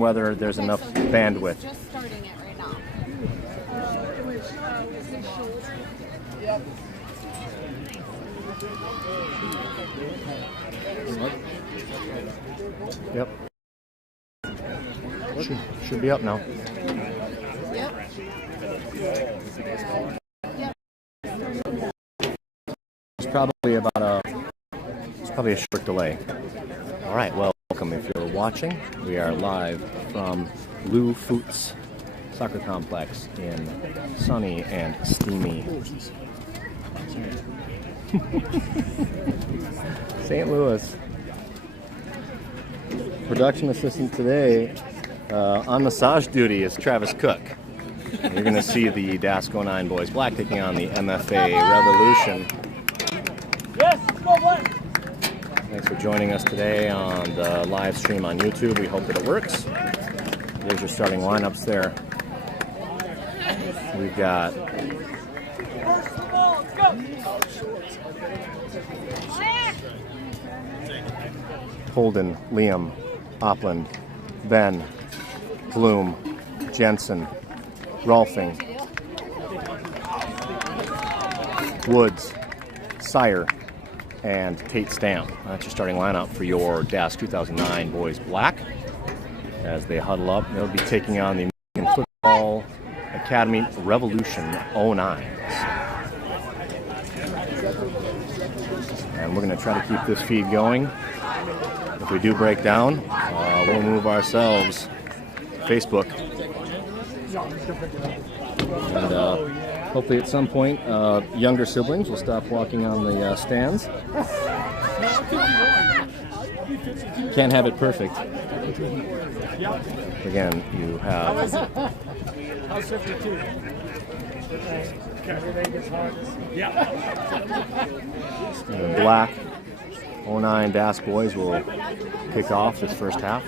whether there's enough bandwidth. Just starting it right now. Yep. Should be up now. Yep. It's probably a short delay. All right, well, welcome if you're watching. We are live from Lou Foots Soccer Complex in sunny and steamy St. Louis. Production assistant today on massage duty is Travis Cook. You're going to see the DASC 09 boys black taking on the MFA Revolution. Yes, let's go Black. Thanks for joining us today on the live stream on YouTube. We hope that it works. There's your starting lineups there. We've got Holden, Liam, Opland, Ben, Bloom, Jensen, Rolfing, Woods, Sire, and Tate Stamp. That's your starting lineup for your DASC 2009 boys black. As they huddle up, they'll be taking on the American Football Academy Revolution 09s. And we're going to try to keep this feed going. If we do break down, we'll move ourselves to Facebook. And hopefully at some point, younger siblings will stop walking on the stands. Can't have it perfect. Again, you have How's 52? the black 09 DASC boys will kick off this first half.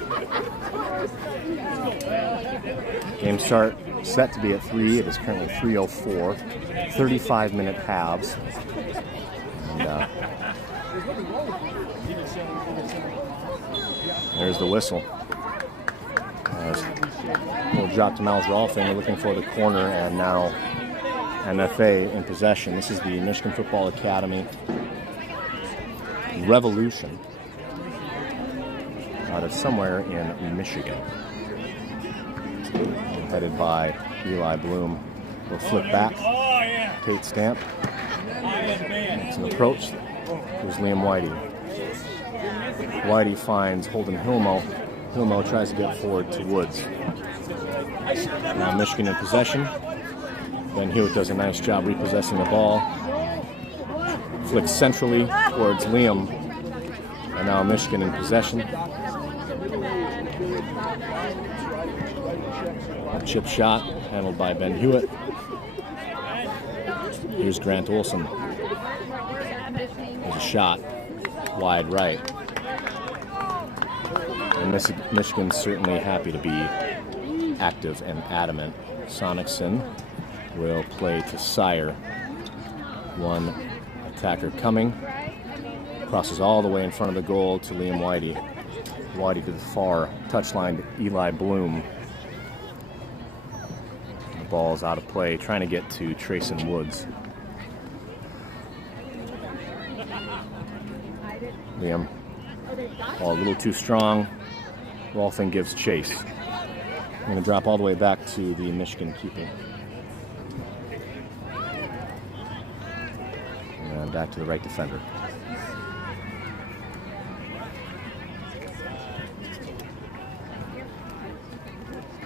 Game start set to be at 3. It is currently 3:04. 35-minute halves. And there's the whistle. We'll drop to Miles Rolfing. We're looking for the corner, and now MFA in possession. This is the Michigan Football Academy Revolution out of somewhere in Michigan. Headed by Eli Bloom. We'll flip back. Tate Stamp. It's an approach. Here's Liam Whitey. Whitey finds Holden Hilmo. Hilmo tries to get forward to Woods. Now Michigan in possession. Ben Hewitt does a nice job repossessing the ball. Flicks centrally towards Liam. And now Michigan in possession. A chip shot handled by Ben Hewitt. Here's Grant Olson. There's a shot wide right. And Michigan's certainly happy to be active and adamant. Sonicson will play to Sire. One attacker coming. Crosses all the way in front of the goal to Liam Whitey. Whitey to the far touchline to Eli Bloom. The ball's out of play, trying to get to Trayson Woods. Liam, ball a little too strong. Rolfing gives chase. I'm going to drop all the way back to the Michigan keeper. And back to the right defender.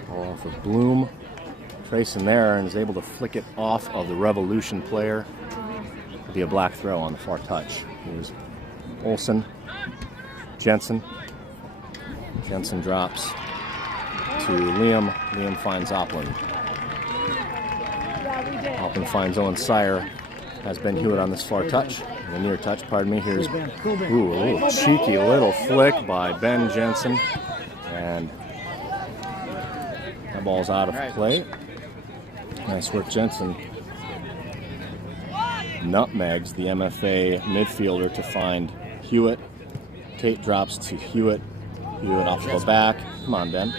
Ball off of Bloom. Trayson there and is able to flick it off of the Revolution player. It'll be a black throw on the far touch. Here's Olson. Jensen. Jensen drops to Liam. Liam finds Opland. Opland finds Owen Sire. Has Ben Hewitt on this far touch. The near touch, pardon me. Here's a little cheeky little flick by Ben Jensen. And that ball's out of play. Nice work, Jensen. Nutmegs the MFA midfielder to find Hewitt. Tate drops to Hewitt. Hewitt off the back. Come on, Ben.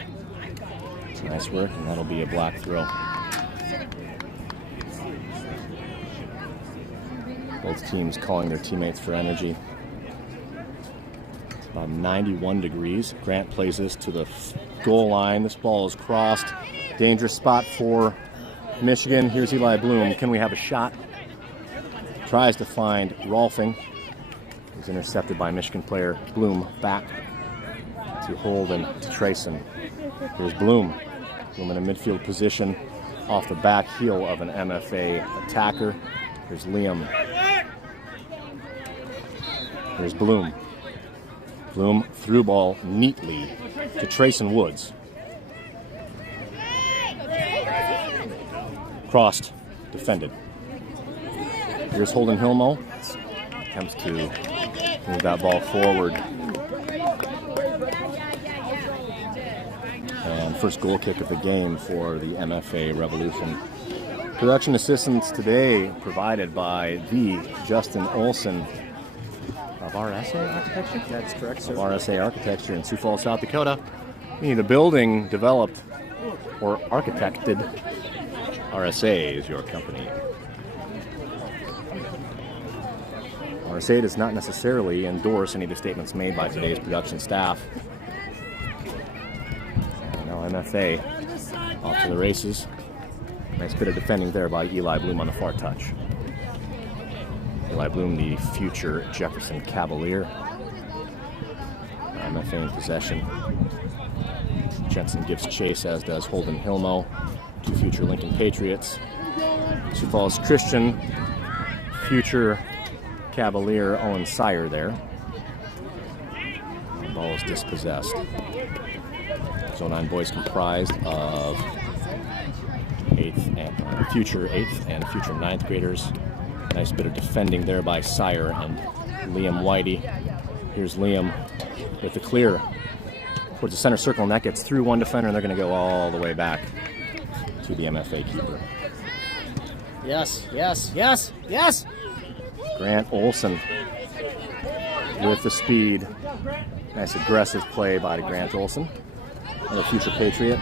Nice work, and that'll be a block throw. Both teams calling their teammates for energy. It's about 91 degrees. Grant plays this to the goal line. This ball is crossed. Dangerous spot for Michigan. Here's Eli Bloom. Can we have a shot? Tries to find Rolfing. He's intercepted by Michigan player Bloom. Back to Holden, to Trayson. Here's Bloom. Bloom in a midfield position off the back heel of an MFA attacker. Here's Liam. Here's Bloom. Bloom through ball neatly to Trayson Woods. Crossed, defended. Here's Holden Hilmo. Attempts to move that ball forward. And first goal kick of the game for the MFA Revolution. Production assistance today provided by the Justin Olson of RSA Architecture? That's correct, sir. Of RSA Architecture in Sioux Falls, South Dakota. The building developed or architected. RSA is your company. RSA does not necessarily endorse any of the statements made by today's production staff. And now MFA off to the races. Nice bit of defending there by Eli Bloom on the far touch. Eli Bloom, the future Jefferson Cavalier. MFA in possession. Jensen gives chase, as does Holden Hilmo. Two future Lincoln Patriots. Sioux Falls Christian, future Cavalier Owen Sire there. The ball is dispossessed. Zone 9 boys comprised of future 8th and future 9th graders. Nice bit of defending there by Sire and Liam Whitey. Here's Liam with the clear towards the center circle, and that gets through one defender, and they're going to go all the way back to the MFA keeper. Yes, yes, yes, yes! Grant Olson with the speed. Nice aggressive play by Grant Olson. Another future Patriot.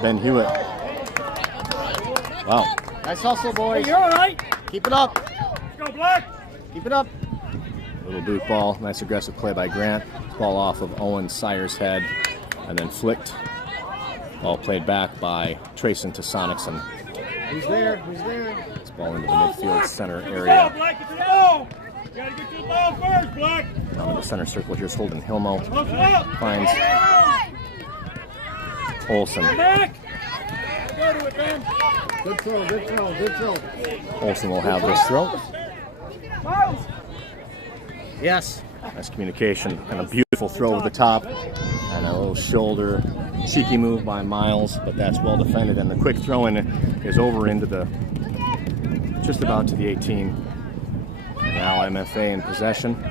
Ben Hewitt. Wow. Nice hustle, boys. Hey, you're all right. Keep it up. Let's go, Black. Keep it up. Little boot ball. Nice aggressive play by Grant. Ball off of Owen Sire's head and then flicked. Ball played back by Trayson to Sonicson. Who's there? Who's there? This ball into the midfield center Go, area. Black. Get to the ball. You gotta get to the ball first, Black. Down to the center circle. Here's Holden Hilmo. Close up. Finds Olson. Back. Go to it, Ben. Good throw, good throw, good throw. Olson will have this throw. Yes. Nice communication and a beautiful throw over the top. And a little shoulder cheeky move by Miles, but that's well defended. And the quick throw in is over into the, just about to the 18. Now MFA in possession.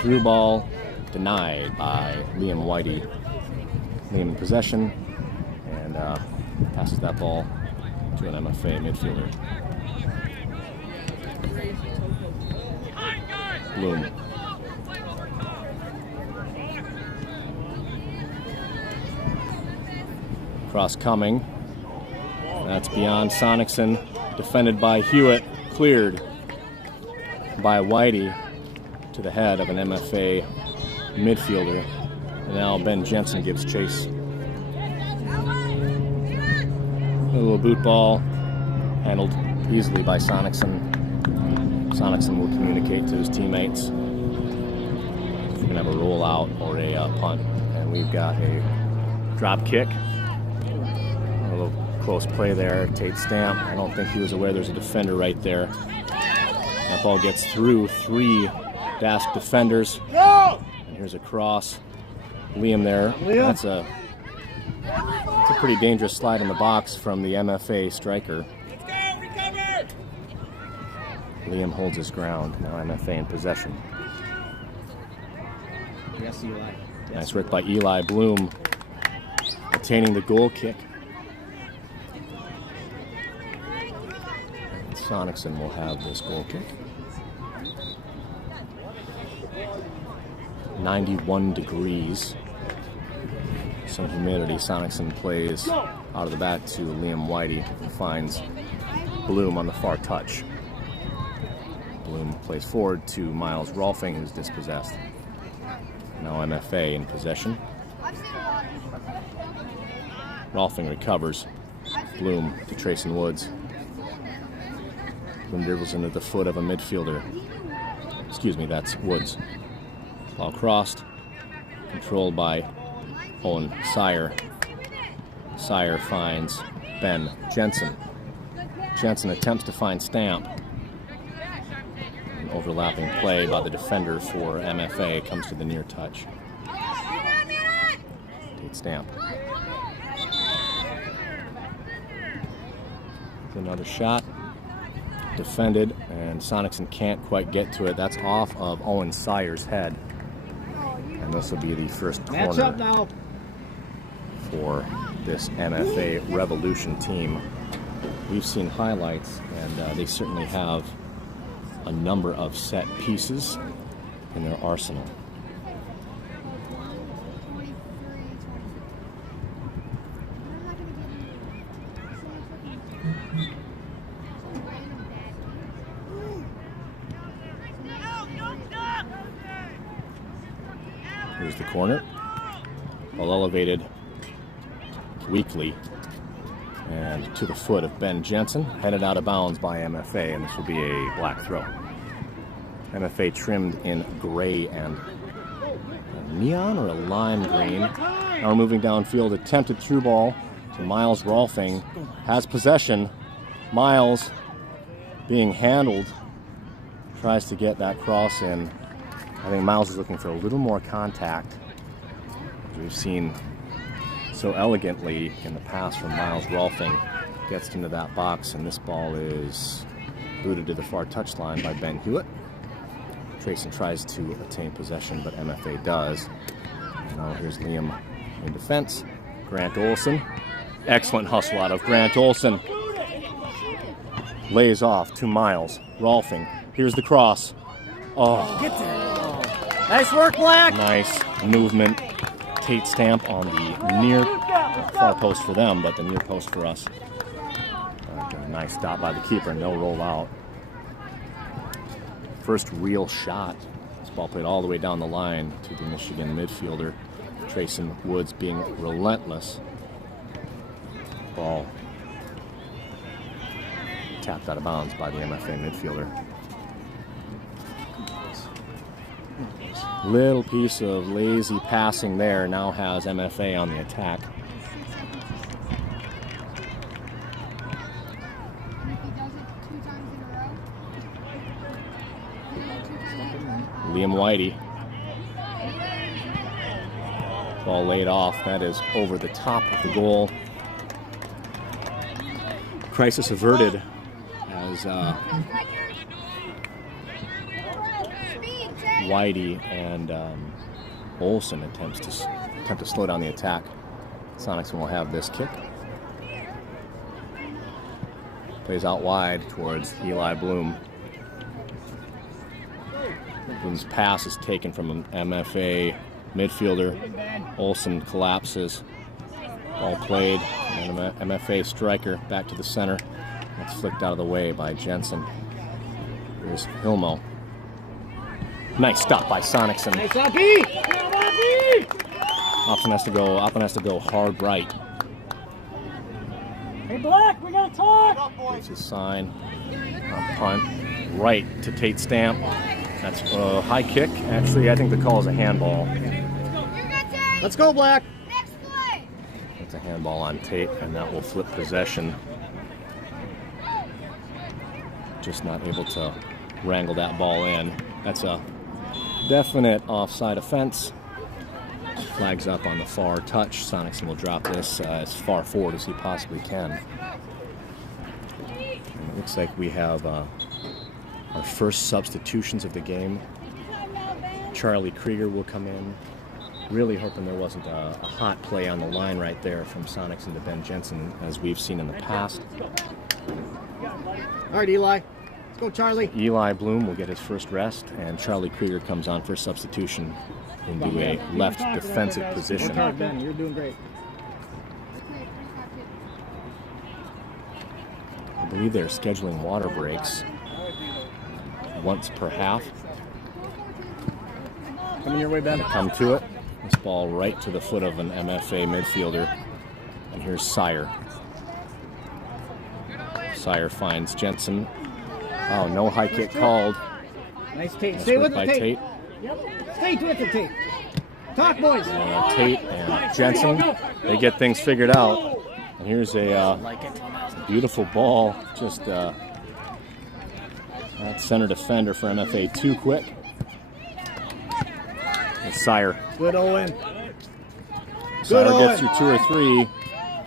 Through ball denied by Liam Whitey. Liam in possession and passes that ball to an MFA midfielder. Bloom. Cross coming. That's beyond Sonicson. Defended by Hewitt. Cleared by Whitey to the head of an MFA midfielder. And now Ben Jensen gives chase. A little boot ball handled easily by Sonicson. Sonicson will communicate to his teammates. We're going to have a rollout or a punt. And we've got a drop kick. A little close play there. Tate Stamp. I don't think he was aware there's a defender right there. That ball gets through 3 DASC defenders. And here's a cross. Liam there. That's a pretty dangerous slide in the box from the MFA striker. Liam holds his ground. Now MFA in possession. Yes, Eli. Yes. Nice work by Eli Bloom, attaining the goal kick. Sonicson will have this goal kick. 91 degrees. some humidity. Sonicson plays out of the bat to Liam Whitey, who finds Bloom on the far touch. Bloom plays forward to Miles Rolfing, who's dispossessed. Now MFA in possession. Rolfing recovers. Bloom to Trayson Woods. Bloom dribbles into the foot of a midfielder. Excuse me, that's Woods. Ball crossed. Controlled by Owen Sire. Sire finds Ben Jensen. Jensen attempts to find Stamp. An overlapping play by the defender for MFA comes to the near touch. Tate Stamp. Another shot. Defended, and Sonicson can't quite get to it. That's off of Owen Sire's head. And this will be the first Match up corner now. for this MFA Revolution team. We've seen highlights, and they certainly have a number of set pieces in their arsenal. Here's the corner. Ball elevated weakly and to the foot of Ben Jensen, headed out of bounds by MFA, and this will be a black throw. MFA trimmed in gray and a neon or a lime green. Now we're moving downfield. Attempted through ball to Miles Rolfing. Has possession. Miles being handled. Tries to get that cross in. I think Miles is looking for a little more contact. We've seen so elegantly in the past from Miles Rolfing. Gets into that box, and this ball is booted to the far touchline by Ben Hewitt. Trayson tries to attain possession, but MFA does. Now here's Liam in defense. Grant Olson. Excellent hustle out of Grant Olson. Lays off to Miles Rolfing. Here's the cross. Oh. Get there. Nice work, Black. Nice movement. Tate Stamp on the near far post for them, but the near post for us. A nice stop by the keeper. No roll out. First real shot. This ball played all the way down the line to the Michigan midfielder. Trayson Woods being relentless. Ball tapped out of bounds by the MFA midfielder. Little piece of lazy passing there now has MFA on the attack. Liam Whitey. Ball laid off. That is over the top of the goal. Crisis averted as Whitey and Olson attempt to slow down the attack. Sonicson will have this kick. Plays out wide towards Eli Bloom. Bloom's pass is taken from an MFA midfielder. Olson collapses. Ball played. And MFA striker back to the center. That's flicked out of the way by Jensen. Here's Hilmo. Nice stop by Sonicson. Nice Oppie! Oppen has to go hard right. Hey, Black, we gotta talk. Gives his sign. Punt right to Tate Stamp. That's a high kick. Actually, I think the call is a handball. Let's go, Black. It's a handball on Tate, and that will flip possession. Just not able to wrangle that ball in. That's a definite offside offense. Flags up on the far touch. Sonicson will drop this as far forward as he possibly can. And it looks like we have our first substitutions of the game. Charlie Krieger will come in. Really hoping there wasn't a hot play on the line right there from Sonicson to Ben Jensen, as we've seen in the past. All right, Eli. Let's go, Charlie. Eli Bloom will get his first rest, and Charlie Krieger comes on for substitution into a left defensive position. Work hard, Ben. You're doing great. I believe they're scheduling water breaks once per half. Coming your way, Ben. Come to it. This ball right to the foot of an MFA midfielder. And here's Sire. Sire finds Jensen. Oh, no high kick called. Nice Tate. Nice Stay work with the by Tate. Tate. Stay with the Tate. Talk, boys. Tate and Jensen, they get things figured out. And here's a beautiful ball. Just that center defender for MFA too quick. And Sire. Good Owen. Sire gets through 2 or 3.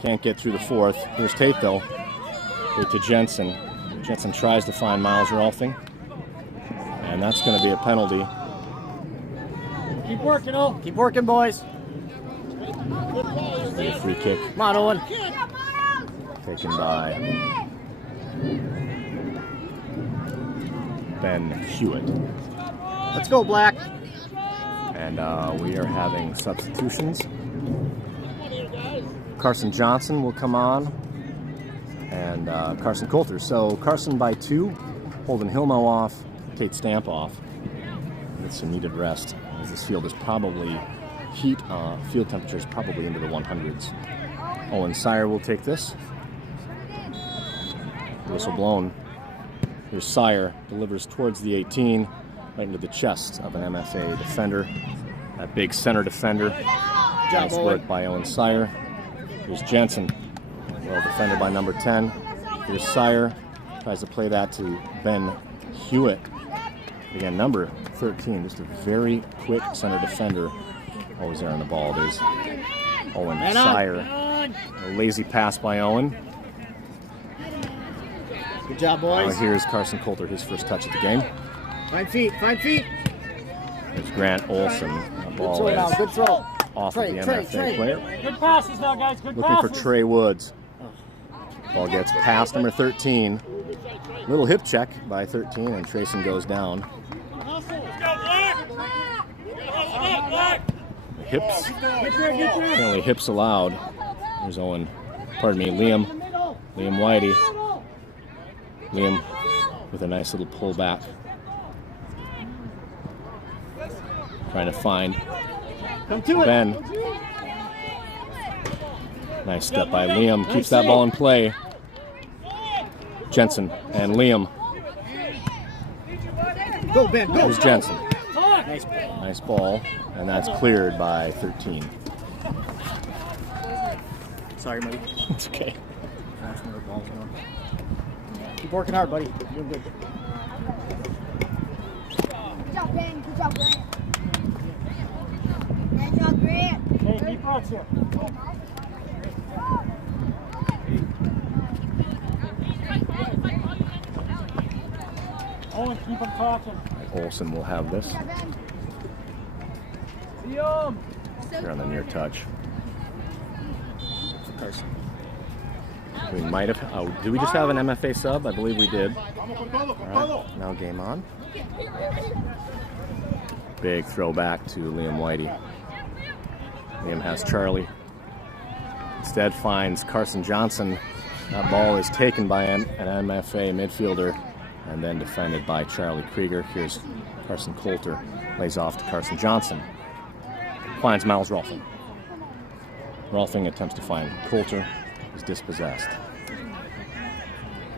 Can't get through the 4th. Here's Tate though. Tate to Jensen. Jensen tries to find Miles Rolfing. And that's going to be a penalty. Keep working, oh. Keep working, boys. A free kick Come on, Owen. taken by Ben Hewitt. Let's go, Black. And we are having substitutions. Carson Johnson will come on, and Carson Coulter. So Carson by 2, Holden Hilmo off, Tate Stamp off. With some needed rest, as this field is probably field temperature is probably into the 100s. Owen Sire will take this. Whistle blown. Here's Sire, delivers towards the 18, right into the chest of an MFA defender. That big center defender. Nice work by Owen Sire. Here's Jensen, well defended by number 10. Here's Sire, tries to play that to Ben Hewitt. Again, number 13, just a very quick center defender. Always there on the ball. There's Owen Sire. A lazy pass by Owen. Good job, boys. Here's Carson Coulter, his first touch of the game. Find feet, find feet. There's Grant Olson. The Good ball throw now, is good throw. off of the MFA player. Good passes now, guys. Good Looking for passes. Trey Woods. Ball gets past number 13. Little hip check by 13, and Trayson goes down. Hips. Apparently hips allowed. There's Liam Whitey. Liam with a nice little pullback. Trying to find Ben. Nice step by Liam. Keeps that ball in play. Jensen and Liam. Go, Ben, go. Here's Jensen. Nice. Nice ball. And that's cleared by 13. Sorry, buddy. It's okay. Keep working hard, buddy. You're doing good. Good job, Ben. Good job, Grant. Good job, Grant. Hey, deep runs here. Owen, keep him talking. Olsen will have this. See him. Here on the near touch. We might have. Did we just have an MFA sub? I believe we did. All right, now game on. Big throwback to Liam Whitey. Liam has Charlie. Instead finds Carson Johnson. That ball is taken by an MFA midfielder and then defended by Charlie Krieger. Here's Carson Coulter. Lays off to Carson Johnson. Finds Miles Rolfing. Rolfing attempts to find Coulter. Is dispossessed.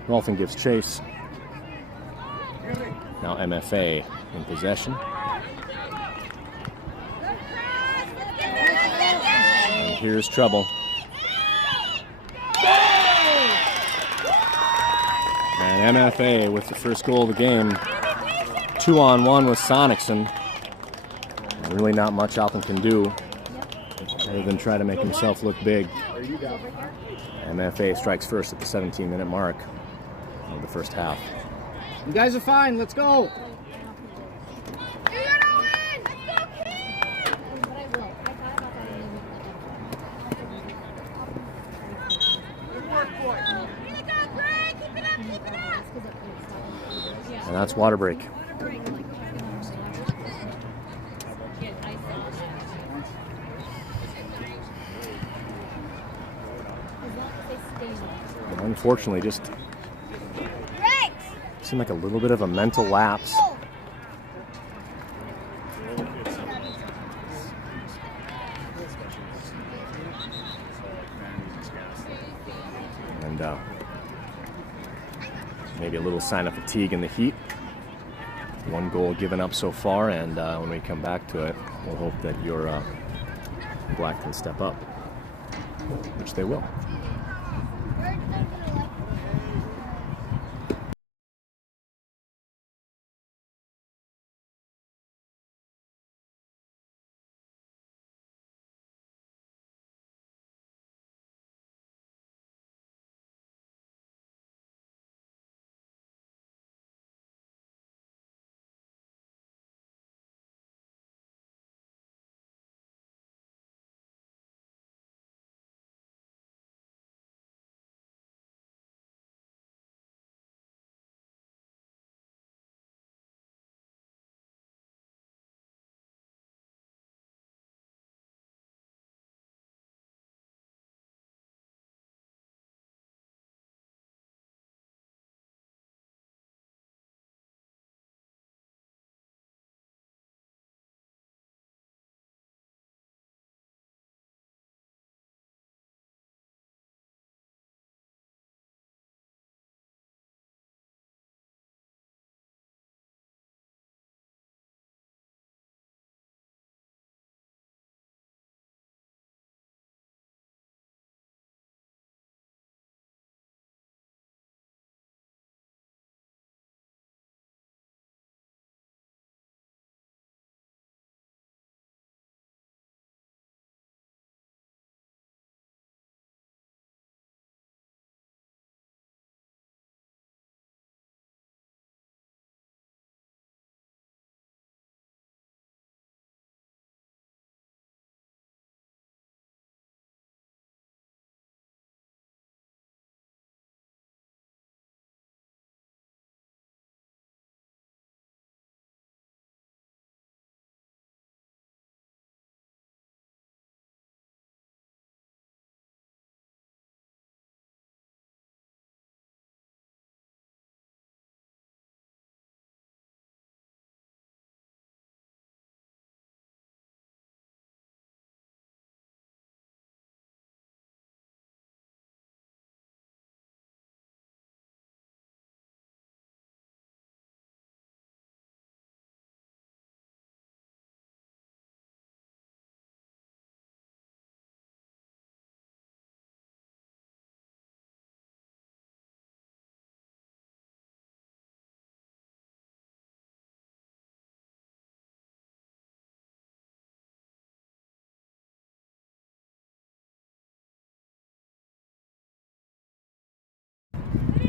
Rolfing gives chase. Now MFA in possession. And here's trouble. And MFA with the first goal of the game. 2-on-1 with Sonicson. Really not much Alton can do other than try to make himself look big. MFA strikes first at the 17-minute mark of the first half. You guys are fine. Let's go. And that's water break. Unfortunately, just seemed like a little bit of a mental lapse. And maybe a little sign of fatigue in the heat. One goal given up so far, and when we come back to it, we'll hope that your black can step up, which they will.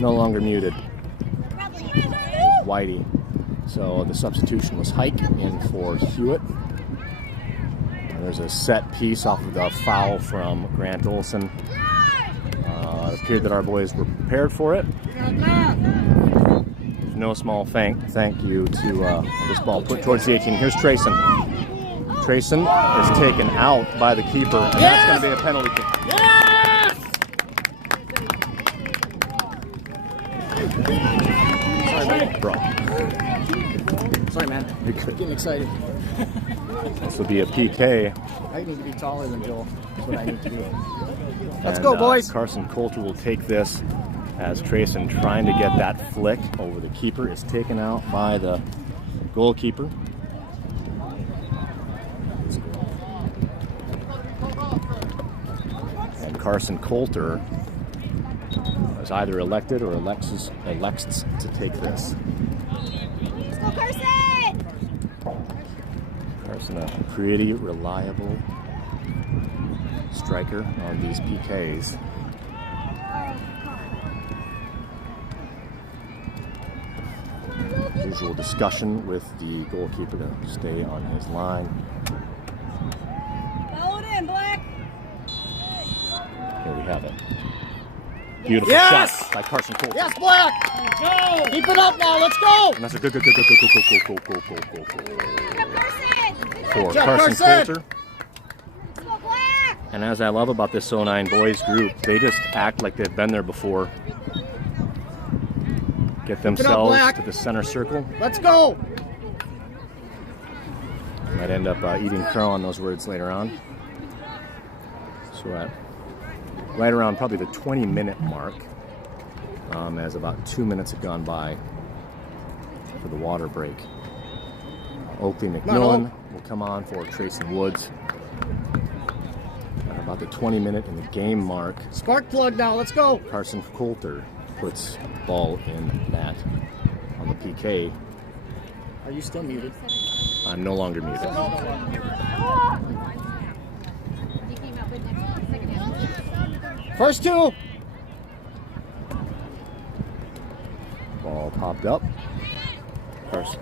No longer muted. Whitey. So the substitution was Hike in for Hewitt. And there's a set piece off of the foul from Grant Olson. It appeared that our boys were prepared for it. There's no small thank you to this ball put towards the 18. Here's Trayson. Trayson is taken out by the keeper, and that's going to be a penalty kick. Sorry, man. Bro. Sorry, man. You're good. Getting excited. This will be a PK. I need to be taller than Joel. That's what I need to do. Let's And, go, boys. Carson Coulter will take this as Trayson, trying to get that flick over the keeper, is taken out by the goalkeeper. And Carson Coulter is either elected or elects to take this. Let's go, Carson! Carson, a pretty reliable striker on these PKs. Usual discussion with the goalkeeper to stay on his line. Follow it in, Black. Here we have it. Beautiful Yes! shot by Carson Coulter. Yes, Black! Go! Keep it up now. Let's go! And that's a good Good job, Carson! for job, Carson Carson. Coulter. Let's go, Black! And as I love about this 09 boys group, they just act like they've been there before. get themselves to the center circle. Let's go. Might end up eating crow on those words later on. So at right around probably the 20-minute mark, as about 2 minutes have gone by for the water break. Oakley McMillan will come on for Tracy Woods. At about the 20-minute in the game mark, Spark plug now. Let's go. Carson Coulter puts ball in that on the PK. Are you still muted? I'm no longer muted. First two. Ball popped up. First,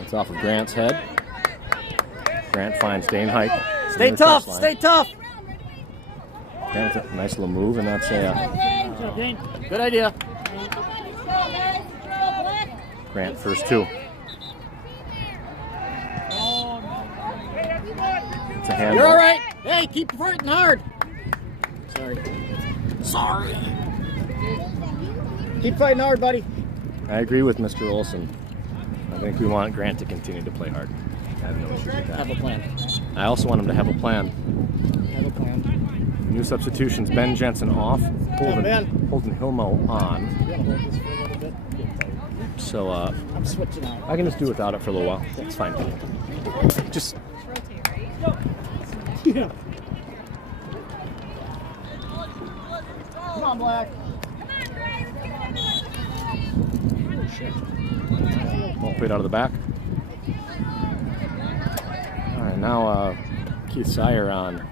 it's off of Grant's head. Grant finds Dane Hike. Stay tough. Stay tough. That's a nice little move, and that's a Good idea. Grant first two. It's a handball. You're all right. Hey, keep fighting hard. Sorry. Keep fighting hard, buddy. I agree with Mr. Olson. I think we want Grant to continue to play hard. I have no issues with that. Have a plan. I also want him to have a plan. Have a plan. New substitutions: Ben Jensen off, Holden Hilmo on. You want to hold this for a little bit? So I'm switching out. I can just do without it for a little while. It's fine. Just Yeah. Come on, Black. Oh, shit. ball played out of the back. All right, now Keith Sire on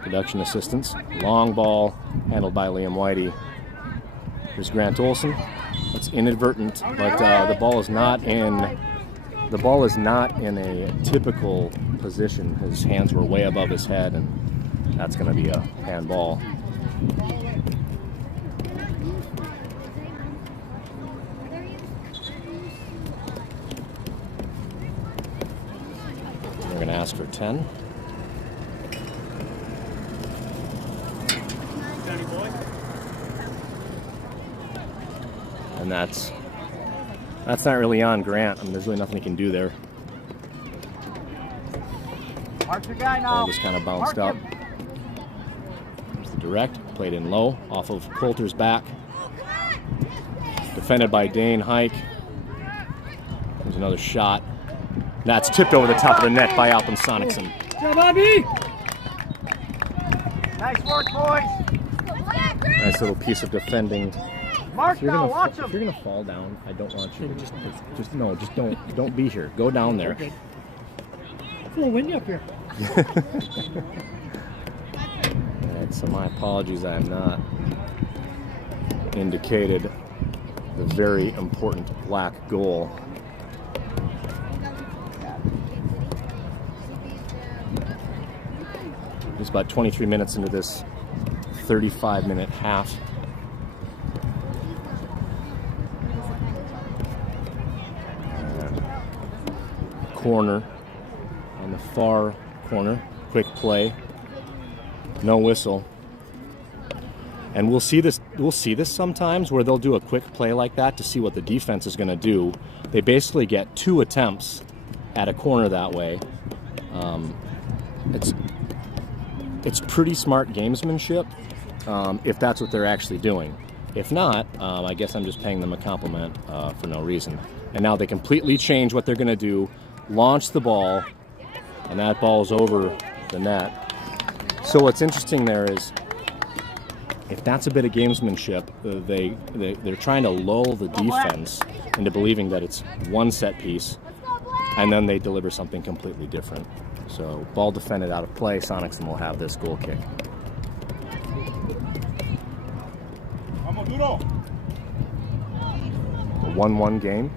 production assistance. Long ball handled by Liam Whitey. Here's Grant Olson. That's inadvertent, but the ball is not in. The ball is not in a typical position. His hands were way above his head, and that's going to be a handball. They're going to ask for 10. And that's not really on Grant. I mean, there's really nothing he can do there. Mark your guy now. Ball just kind of bounced up. There's the direct, played in low, off of Coulter's back. Defended by Dane Hike. There's another shot. That's tipped over the top of the net by Alpen Sonicson. Good, Bobby. Nice work, boys. Nice little piece of defending. Mark now, watch him. If you're gonna fall down, I don't want you to just don't be here. Go down there. It's a little windy up here. Alright, so my apologies, I have not indicated the very important black goal. Just about 23 minutes into this 35-minute half. Corner on the far corner, quick play, no whistle. And we'll see this sometimes where they'll do a quick play like that to see what the defense is going to do. They basically get 2 attempts at a corner that way. It's pretty smart gamesmanship if that's what they're actually doing. If not, I guess I'm just paying them a compliment for no reason. And now they completely change what they're going to do. Launch the ball, and that ball's over the net. So what's interesting there is, if that's a bit of gamesmanship, they're trying to lull the defense into believing that it's one set piece, and then they deliver something completely different. So ball defended out of play. Sonicson will have this goal kick. A 1-1 game.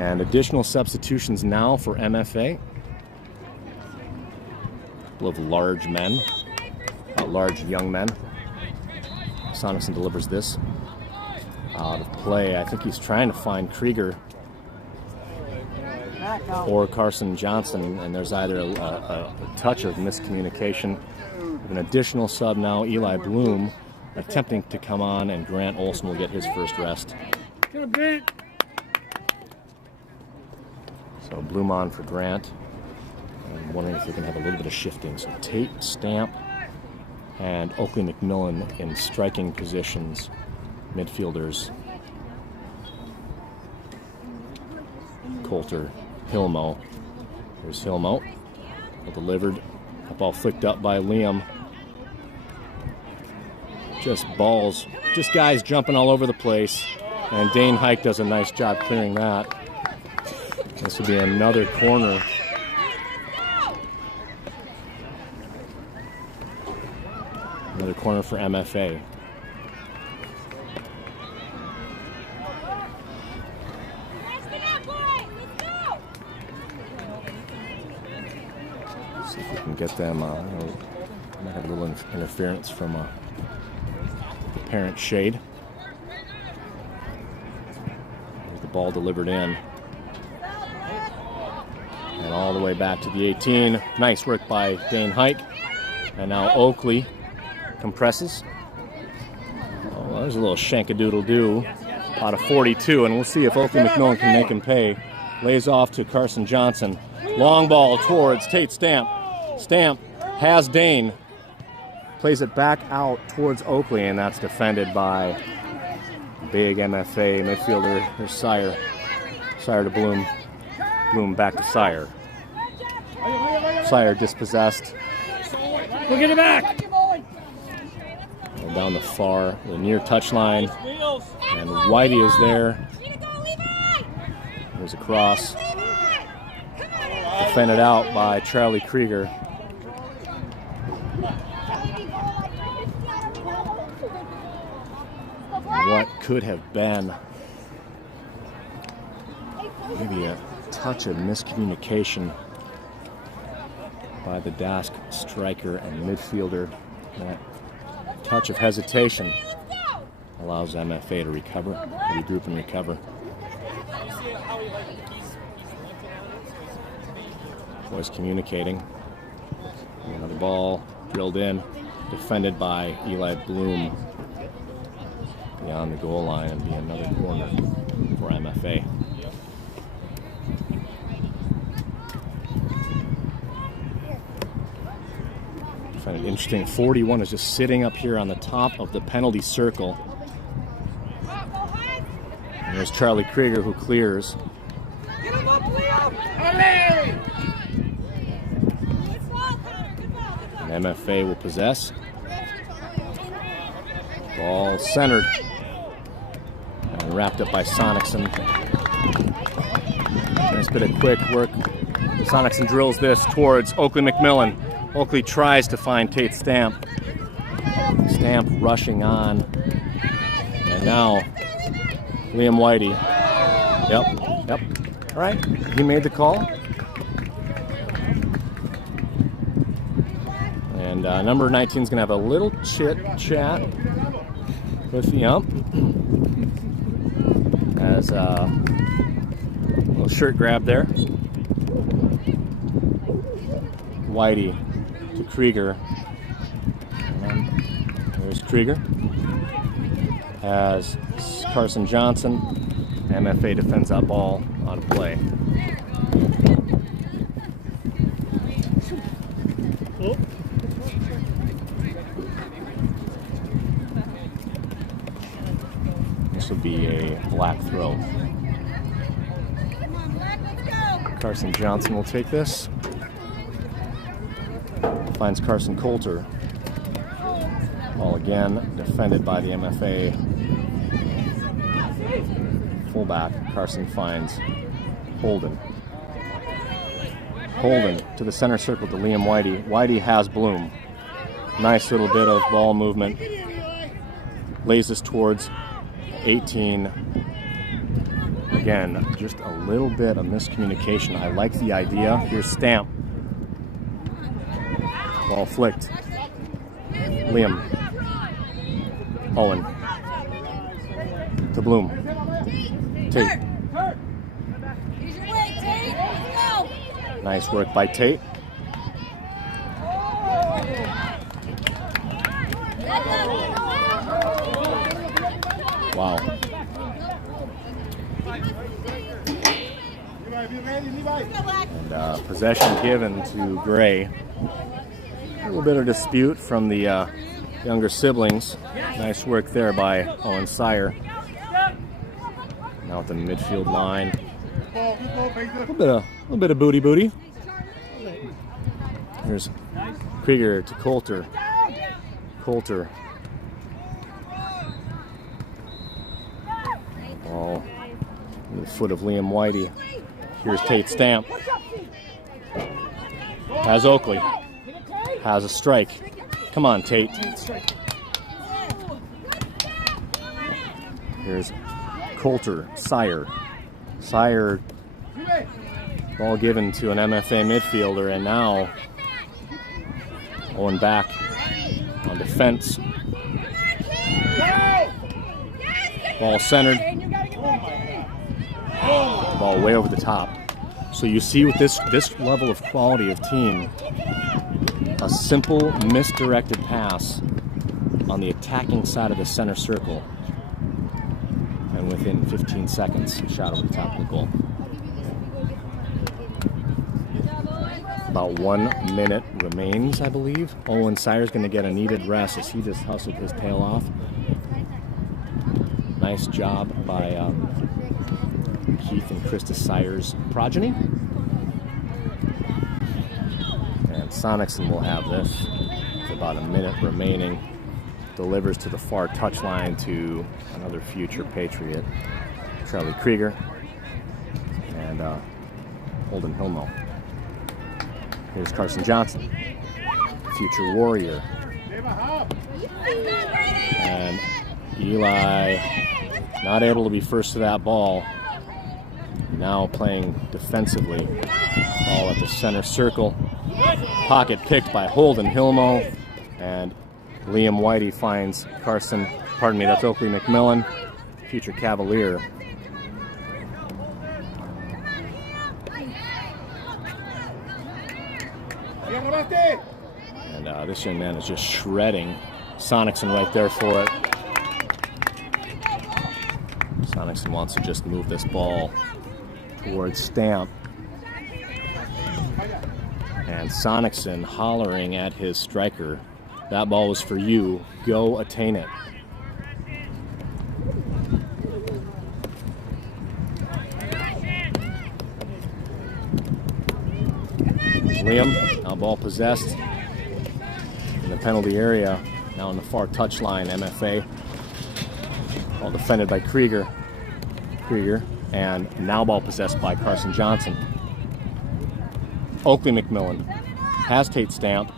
And additional substitutions now for MFA. A couple of large men, large young men. Sonicson delivers this out of play. I think he's trying to find Krieger or Carson Johnson, and there's either a touch of miscommunication. An additional sub now, Eli Bloom, attempting to come on, and Grant Olson will get his first rest. Good, Grant. So Bloom on for Grant. I'm wondering if we can have a little bit of shifting. So Tate, Stamp, and Oakley McMillan in striking positions, midfielders. Coulter, Hilmo. Here's Hilmo. Delivered. That ball flicked up by Liam. Just balls, just guys jumping all over the place. And Dane Hike does a nice job clearing that. This would be another corner. Another corner for MFA. See if we can get them. Might have a little interference from the parent shade. There's the ball delivered in. And all the way back to the 18. Nice work by Dane Hike. And now Oakley compresses. Oh, well, there's a little shankadoodle-doo out of 42, and we'll see if Oakley McMillan can make him pay. Lays off to Carson Johnson. Long ball towards Tate Stamp. Stamp has Dane. Plays it back out towards Oakley, and that's defended by big MFA midfielder. There's Sire. Sire to Bloom. Bloom back to Sire. Sire dispossessed. We'll get it back. Down the far, the near touchline. And Whitey is there. There's a cross. Defended out by Charlie Krieger. What could have been maybe a touch of miscommunication by the DASC striker and midfielder. That touch of hesitation allows MFA to recover, regroup and recover. Boys communicating. Another ball drilled in, defended by Eli Bloom beyond the goal line, and be another corner for MFA. I find it interesting. 41 is just sitting up here on the top of the penalty circle. And there's Charlie Krieger who clears. And MFA will possess. Ball centered. And wrapped up by Sonicson. Nice bit of quick work. Sonicson drills this towards Oakley McMillan. Oakley tries to find Tate Stamp. Stamp rushing on. And now, Liam Whitey. Yep. All right, he made the call. And number 19 is going to have a little chit-chat with the ump. As a little shirt grab there. Whitey to Krieger. And there's Krieger. Has Carson Johnson. MFA defends that ball on play. Oh. This will be a black throw. Carson Johnson will take this. Finds Carson Coulter. Ball again, defended by the MFA fullback. Carson finds Holden. Holden to the center circle to Liam Whitey. Whitey has Bloom. Nice little bit of ball movement. Lays this towards 18. Again, just a little bit of miscommunication. I like the idea. Here's Stamp. Ball flicked. Liam. Owen. To Bloom. Tate. Nice work by Tate. Wow. And possession given to Gray. A little bit of dispute from the younger siblings. Nice work there by Owen Sire. Now at the midfield line. A little bit of booty. Here's Krieger to Coulter. Coulter. Ball in the foot of Liam Whitey. Here's Tate Stamp. Has Oakley. Has a strike. Come on, Tate. Here's Coulter. Sire. Sire. Ball given to an MFA midfielder, and now Owen back on defense. Ball centered. Ball way over the top. So you see with this level of quality of team, a simple misdirected pass on the attacking side of the center circle, and within 15 seconds, shot over the top of the goal. About 1 minute remains, I believe. Owen Sire's going to get a needed rest as he just hustled his tail off. Nice job by Keith and Krista Sire's progeny. And Sonicson will have this with about a minute remaining. Delivers to the far touchline to another future Patriot, Charlie Krieger, and Holden Hilmo. Here's Carson Johnson, future Warrior. And Eli not able to be first to that ball. Now playing defensively. Ball at the center circle. Pocket picked by Holden Hilmo. And Liam Whitey finds Carson, pardon me, that's Oakley McMillan, future Cavalier. And this young man is just shredding Sonicson right there for it. Sonicson wants to just move this ball towards Stamp. And Sonicson hollering at his striker, that ball was for you, go attain it. Liam, now ball possessed in the penalty area, now in the far touchline, MFA. Ball defended by Krieger, and now ball possessed by Carson Johnson. Oakley McMillan has Tate Stamp.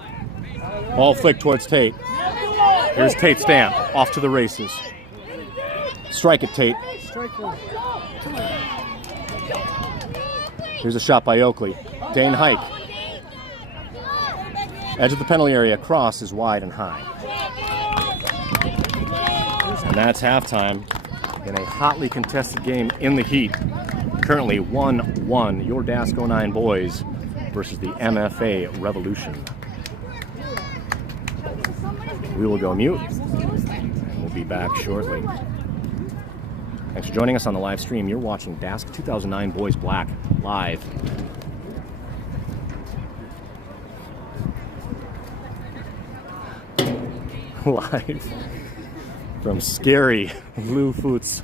Ball flicked towards Tate. Here's Tate Stamp, off to the races. Strike it, Tate. Here's a shot by Oakley. Dane Hike. Edge of the penalty area, cross is wide and high. And that's halftime in a hotly contested game in the heat. Currently 1-1, your DASC 09 boys versus the MFA Revolution. We will go mute, and we'll be back shortly. Thanks for joining us on the live stream. You're watching DASC 2009 Boys Black live. Live from scary Lou Foots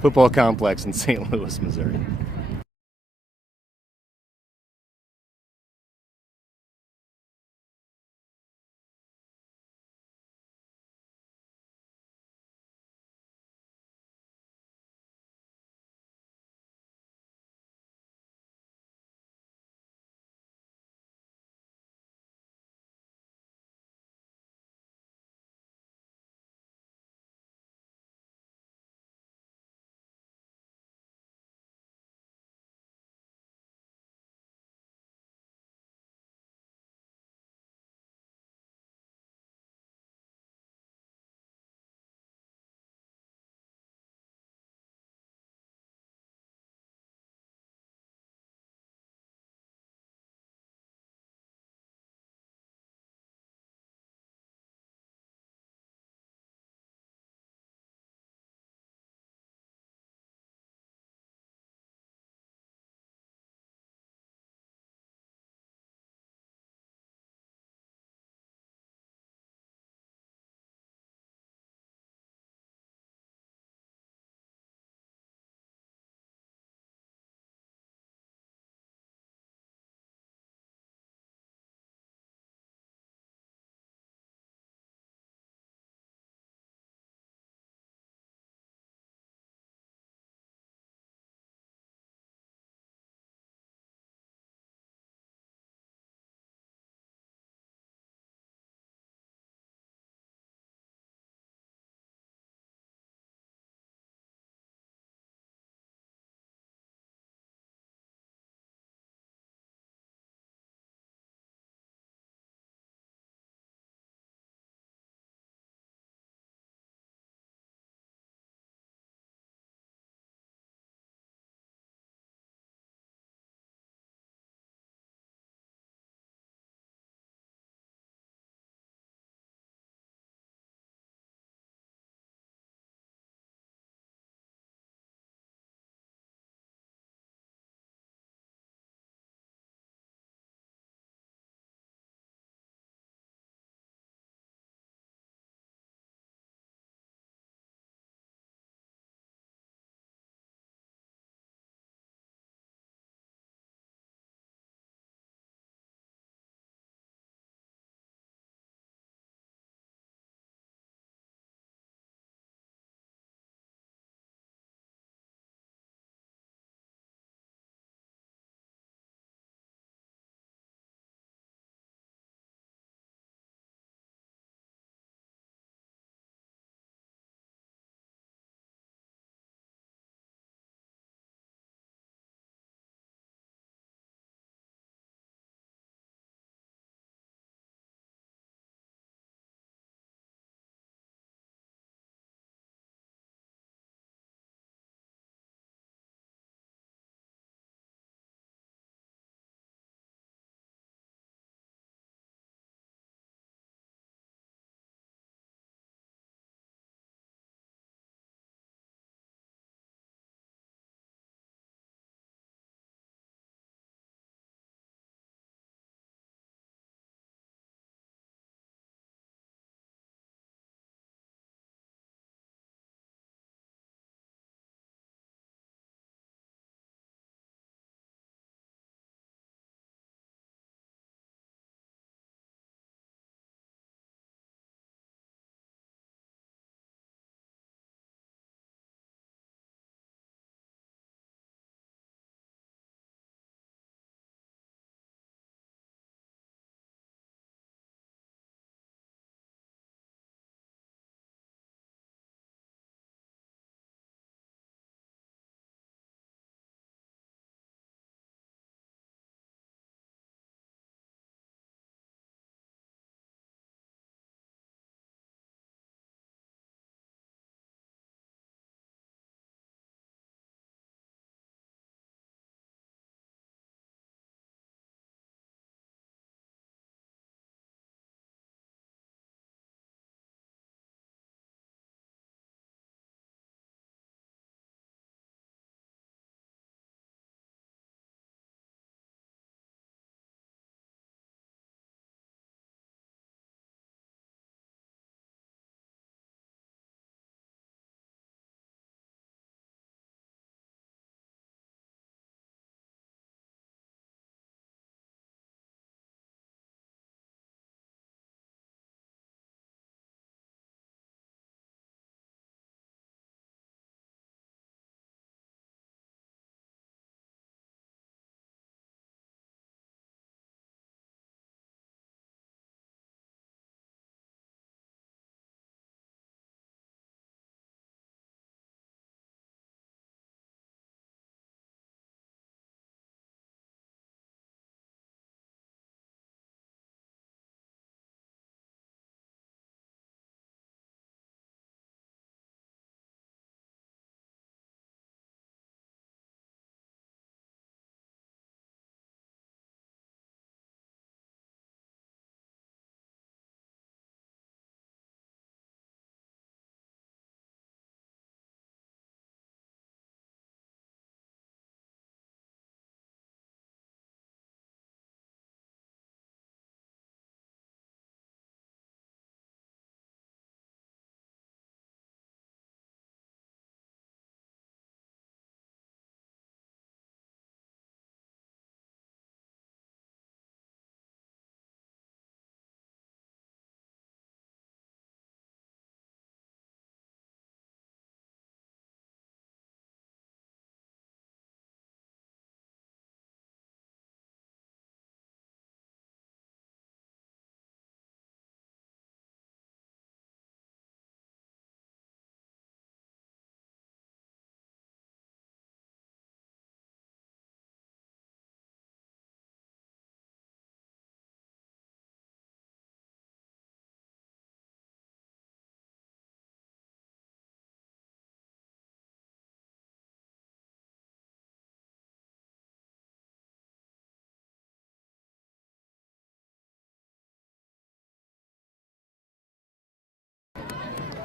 Football Complex in St. Louis, Missouri.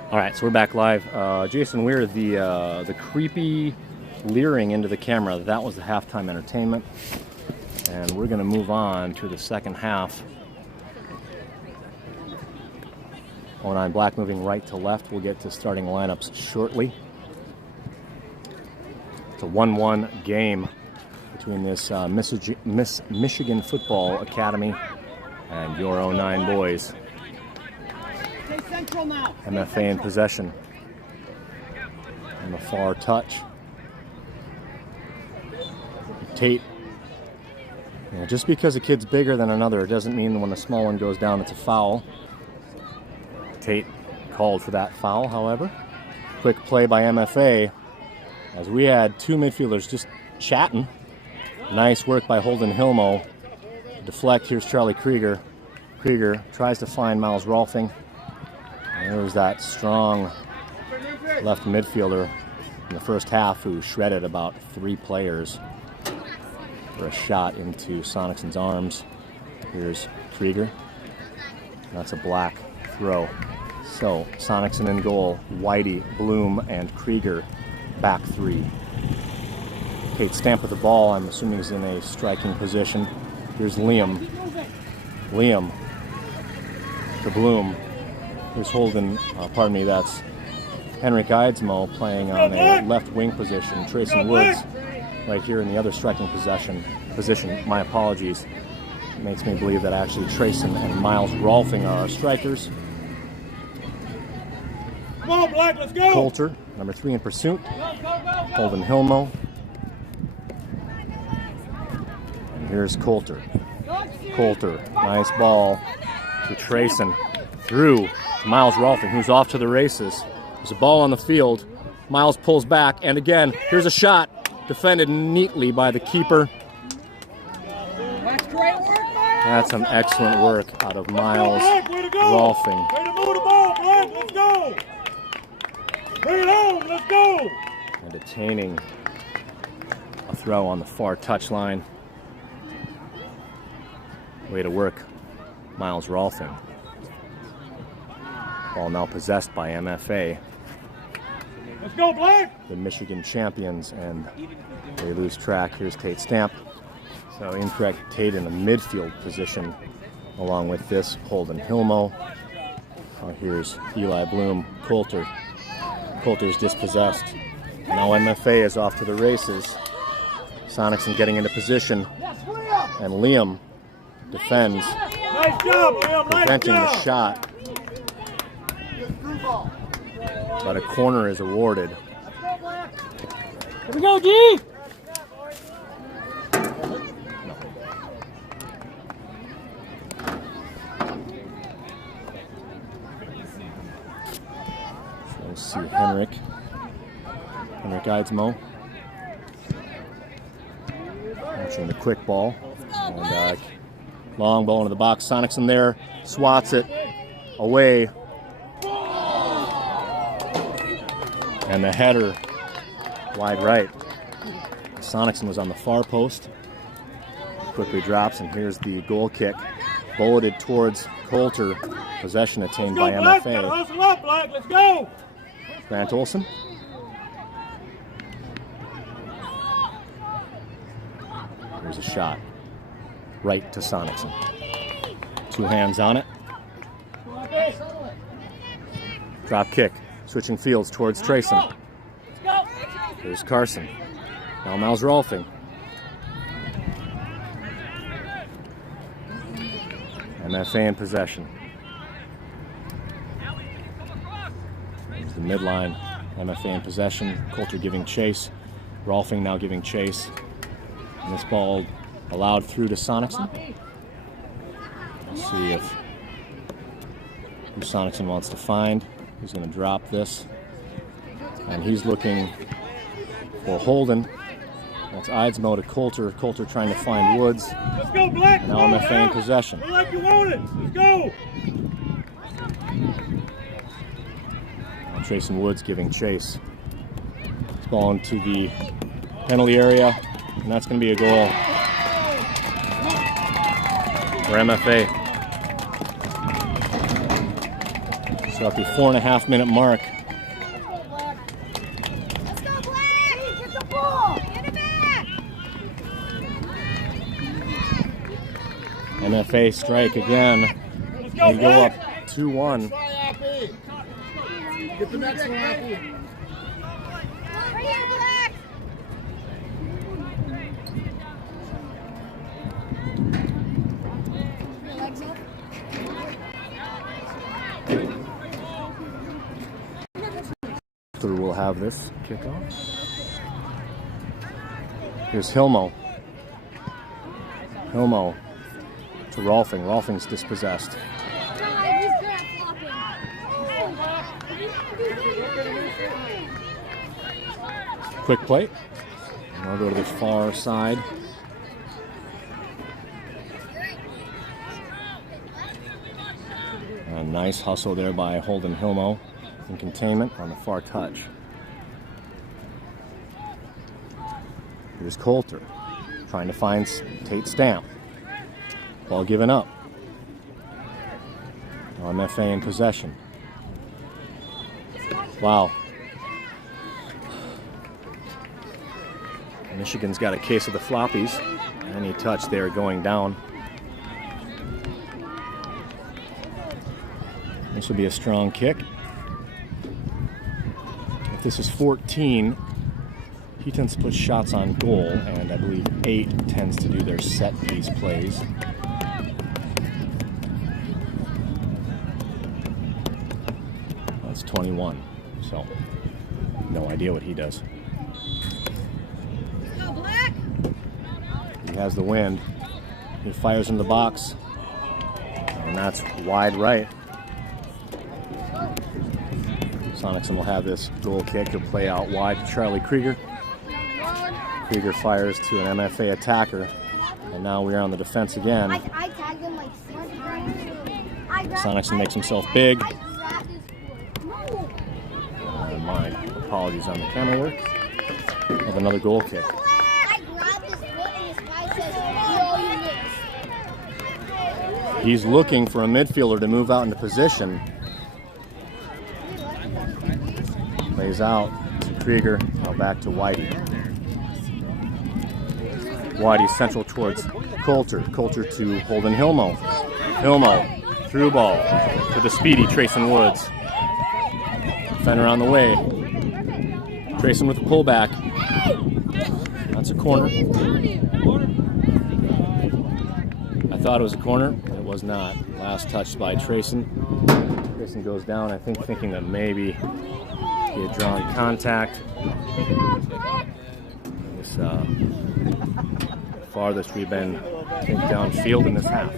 All right, so we're back live. Jason Weir, the creepy leering into the camera, that was the halftime entertainment. And we're going to move on to the second half. 09 Black moving right to left. We'll get to starting lineups shortly. It's a 1-1 game between this Michigan Football Academy and your 09 boys. MFA in possession on the far touch. Tate. You know, just because a kid's bigger than another, it doesn't mean when the small one goes down it's a foul. Tate called for that foul, however. Quick play by MFA as we had two midfielders just chatting. Nice work by Holden Hilmo. Deflect, here's Charlie Krieger. Krieger tries to find Miles Rolfing. And there's that strong left midfielder in the first half who shredded about 3 players for a shot into Sonicsen's arms. Here's Krieger. That's a Black throw. So Sonicsen in goal, Whitey, Bloom, and Krieger back 3. Tate Stamp with the ball. I'm assuming he's in a striking position. Here's Liam. Liam to Bloom. Here's Holden, pardon me, that's Henrik Eidsmo playing on a left wing position. Trayson Woods right here in the other striking position. My apologies. It makes me believe that actually Trayson and Miles Rolfing are our strikers. Come on, Black, let's go! Coulter, number 3 in pursuit. Holden Hilmo. And here's Coulter. Coulter, nice ball to Trayson. Through to Miles Rolfing, who's off to the races. There's a ball on the field. Miles pulls back, and again, here's a shot. Defended neatly by the keeper. That's some excellent work out of Miles Rolfing. Way to move the ball, Black, let's go! Bring it home, let's go! And detaining a throw on the far touchline. Way to work, Miles Rolfing. Ball now possessed by MFA. Let's go, Black! The Michigan champions, and they lose track. Here's Tate Stamp. So incorrect Tate in the midfield position, along with this Holden Hilmo. Here's Eli Bloom, Coulter. Coulter's dispossessed. Now MFA is off to the races. Sonicsen getting into position, and Liam defends, Nice job, Liam, preventing nice the job. shot. But a corner is awarded. Here we go, G! So we'll see Henrik Eidsmo. Watching the quick ball. And long ball into the box. Sonicsen there, swats it away. And the header wide right. Sonicsen was on the far post. Quickly drops, and here's the goal kick. Bulleted towards Coulter. Possession attained by Black, MFA. gotta hustle up, Black, let's go! Grant Olson. Here's a shot. Right to Sonicsen. 2 hands on it. Drop kick. Switching fields towards Trayson. Here's Carson. Now Miles Rolfing. MFA in possession. There's the midline. MFA in possession. Coulter giving chase. Rolfing now giving chase. And this ball allowed through to Sonicsen. Let's see if who Sonicsen wants to find. He's going to drop this. And he's looking for Holden. That's Eidsmo to Coulter. Coulter trying to find Woods. Let's go, Black! And now MFA in possession. Play like you want it, let's go! Now Trayson Woods giving chase. It's ball into the penalty area. And that's going to be a goal for MFA. So at the 4.5-minute mark, Let's go, Black! Get the ball! Get it back! MFA strike again. Let's go, They go up Black. 2-1. Get the next one, Appy. Right here, Black! Legs up. So we'll have this kickoff. Here's Hilmo. Hilmo to Rolfing. Rolfing's dispossessed. Quick play. And I'll go to the far side. A nice hustle there by Holden Hilmo in containment on the far touch. Here's Coulter trying to find Tate Stamp. Ball given up. Now MFA in possession. Wow. Michigan's got a case of the floppies. Any touch there going down. This will be a strong kick. If this is 14, he tends to put shots on goal, and I believe 8 tends to do their set piece plays. That's 21, so no idea what he does. Go, Black! He has the wind. He fires in the box, and that's wide right. Sonicson will have this goal kick. He'll play out wide to Charlie Krieger. Krieger fires to an MFA attacker, and now we're on the defense again. I tagged him like Sonicson makes himself big. My apologies on the camera work. Of another goal kick. I grabbed his foot and his guy says, no, you missed. He's looking for a midfielder to move out into position. Lays out to Krieger, now back to Whitey. Whitey central towards Coulter. Coulter to Holden Hilmo. Hilmo, through ball to the speedy Trayson Woods. Defender on the way. Trayson with a pullback. That's a corner. I thought it was a corner, but it was not. Last touch by Trayson. Trayson goes down, I think, thinking that maybe he had drawn contact. This farthest we've been downfield in this half.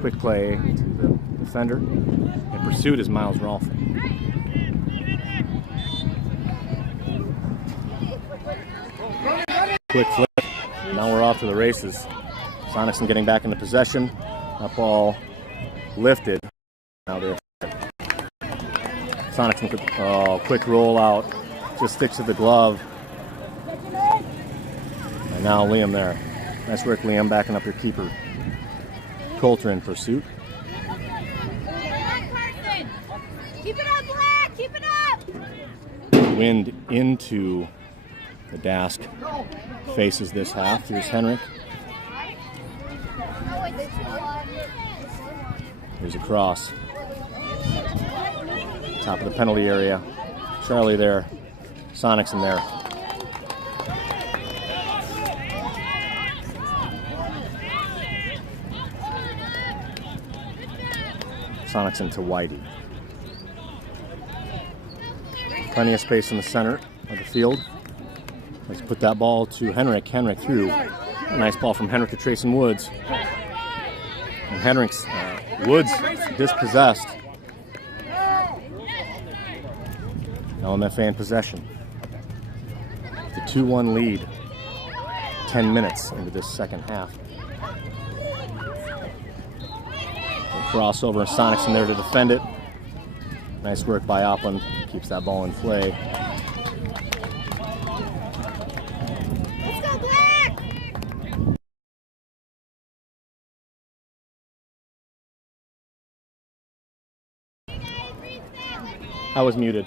Quick play to the defender. In pursuit is Miles Rolfing. Quick flip. Now we're off to the races. Sonicson getting back into possession. That ball lifted. Now they're Sonicson, quick roll out. Just sticks to the glove. And now Liam there. Nice work, Liam, backing up your keeper. Coulter in pursuit. Keep it up, Black! Keep it up! Wind into the DASC faces this half. Here's Henrik. Here's a cross. Top of the penalty area. Charlie there. Sonicson there. Sonicson to Whitey. Plenty of space in the center of the field. Let's put that ball to Henrik. Henrik through. A nice ball from Henrik to Trayson Woods. And Henrik's Woods dispossessed. Now MFA in possession. The 2-1 lead. 10 minutes into this second half. Crossover, and Sonicson there to defend it. Nice work by Opland. Keeps that ball in play. Let's go, Black! I was muted.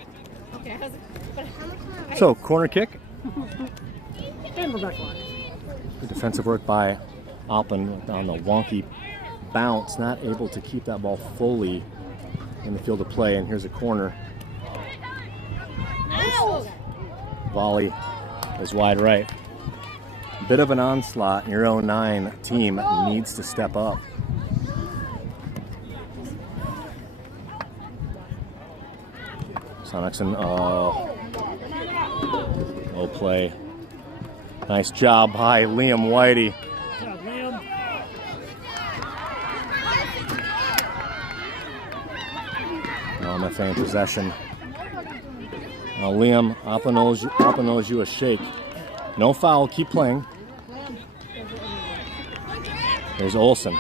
Okay. But how much more? So, corner kick. And we're back on. Good defensive work by Oppen on the wonky bounce. Not able to keep that ball fully in the field of play. And here's a corner. Volley is wide right. Bit of an onslaught. Your 09 team needs to step up. Sonicson, no play. Nice job by Liam Whitey. Now MFA in possession. Now Liam, Appa knows you a shake. No foul, keep playing. There's Olsen.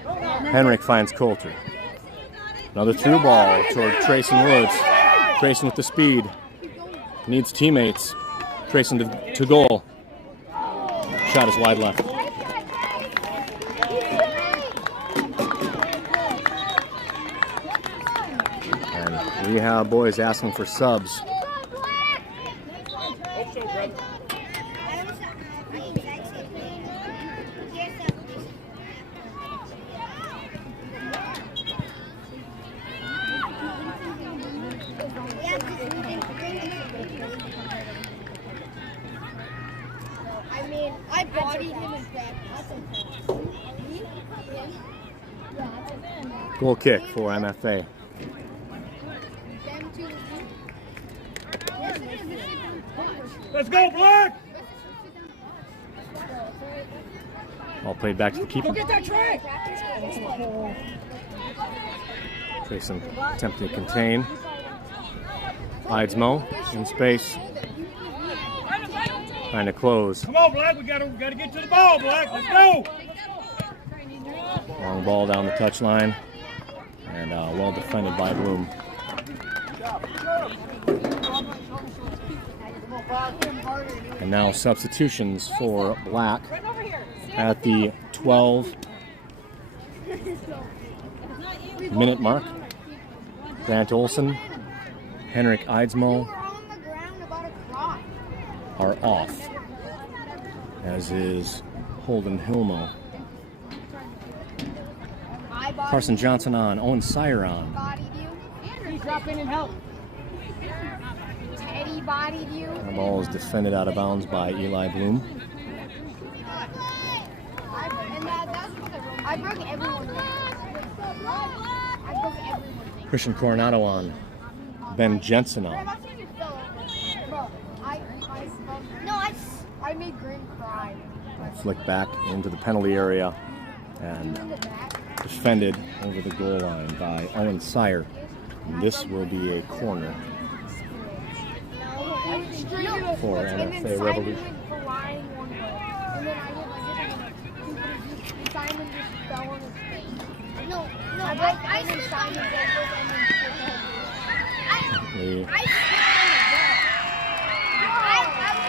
Henrik finds Coulter. Another through ball toward Trayson Woods. Trayson with the speed. Needs teammates. Trayson to goal. Shot is wide left. And we have boys asking for subs. I bodied him in practice. Goal kick for MFA. Let's go, Black! Ball played back to the keeper. Go get that tray! Trayson attempting to contain. Idesmo in space. Trying to close. Come on, Black. We gotta get to the ball, Black. Let's go! Long ball down the touchline. And well defended by Bloom. And now substitutions for Black at the 12-minute mark. Grant Olsen, Henrik Idesmo are off, as is Holden Hilmo. Carson Johnson on, Owen Sire on. Please drop in and help. Teddy bodied you. The ball is defended out of bounds by Eli Bloom. I broke everyone. Christian Coronado on. Ben Jensen on. I made Grim cry. Flick back into the penalty area and defended over the goal line by Owen Sire. And this will be a corner for MFA Revolution.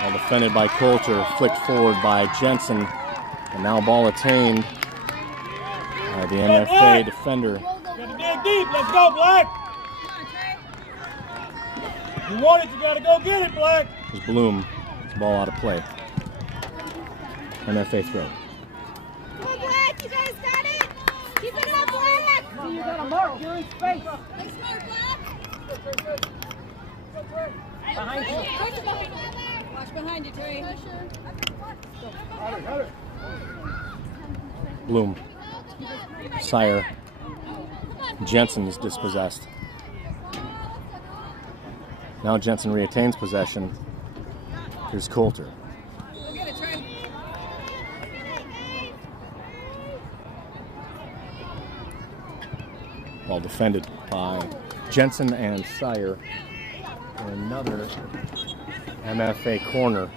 Well defended by Coulter, flicked forward by Jensen, and now ball attained by the MFA defender. Gotta dig deep. Let's go, Black. You want it, you gotta go get it, Black. There's Bloom. It's ball out of play. MFA throw. Come on, Black, you guys got it. Keep it up, Black. You got a mark. You're in space. Let's go, Black. Behind you. Watch behind you, Trey. Bloom. Sire. Jensen is dispossessed. Now Jensen retains possession. Here's Coulter. Well defended by Jensen and Sire. And another MFA corner.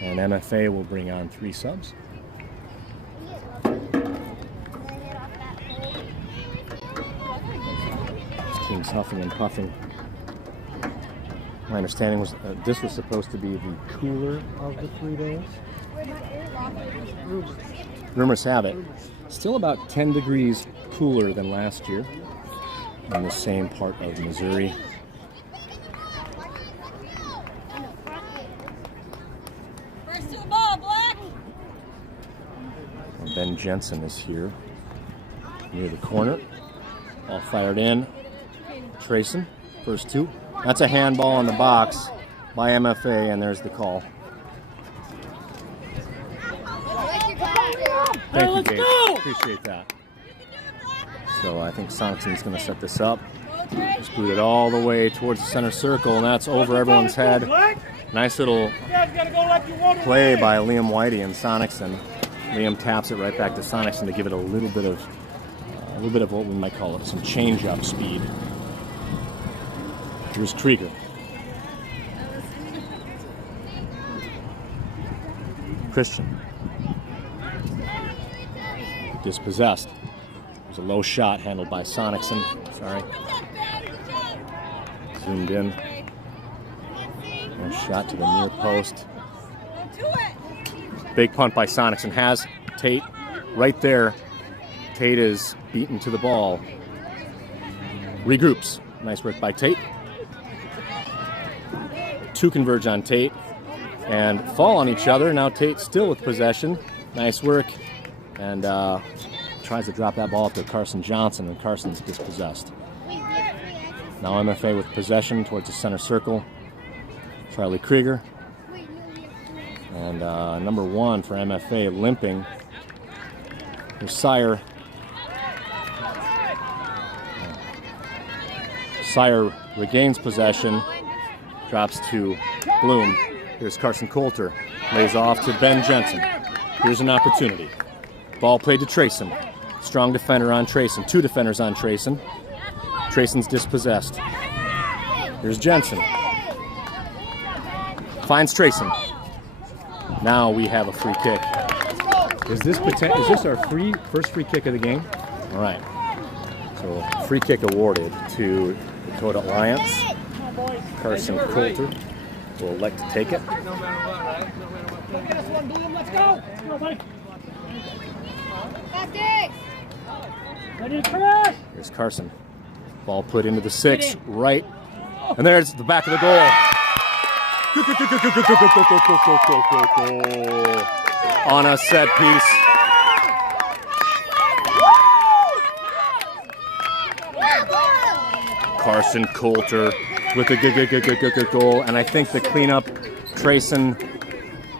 And MFA will bring on 3 subs. Team's huffing and puffing. My understanding was this was supposed to be the cooler of the 3 days. Rumors have it. Still about 10 degrees cooler than last year. in the same part of Missouri. First to the ball, Black. Ben Jensen is here near the corner. All fired in. Trayson, first two. That's a handball in the box by MFA, and there's the call. Thank you, Gabe. Appreciate that. So I think Sonicson's going to set this up. Just boot it all the way towards the center circle, and that's over everyone's head. Nice little play by Liam Whitey and Sonicson. Liam taps it right back to Sonicson to give it a little bit of what we might call it some change-up speed. Here's Krieger. Christian. Dispossessed. There's a low shot handled by Sonicson. Sorry. Zoomed in. Low shot to the near post. Big punt by Sonicson. Has Tate right there. Tate is beaten to the ball. Regroups. Nice work by Tate. Two converge on Tate and fall on each other. Now Tate still with possession. Nice work. And tries to drop that ball up to Carson Johnson, and Carson's dispossessed. Now MFA with possession towards the center circle. Charlie Krieger. And number 1 for MFA limping. Here's Sire. Sire regains possession. Drops to Bloom. Here's Carson Coulter. Lays off to Ben Jensen. Here's an opportunity. Ball played to Trayson. Strong defender on Trayson. 2 defenders on Trayson. Trayson's dispossessed. Here's Jensen. Finds Trayson. Now we have a free kick. Is this our first free kick of the game? All right. So free kick awarded to Dakota Alliance. Carson Coulter will elect to take it. Let's go. Ready to crash. Here's Carson. Ball put into the 6, right. And there's the back of the goal. On a set piece. Carson Coulter with a goal. And I think the cleanup, Trayson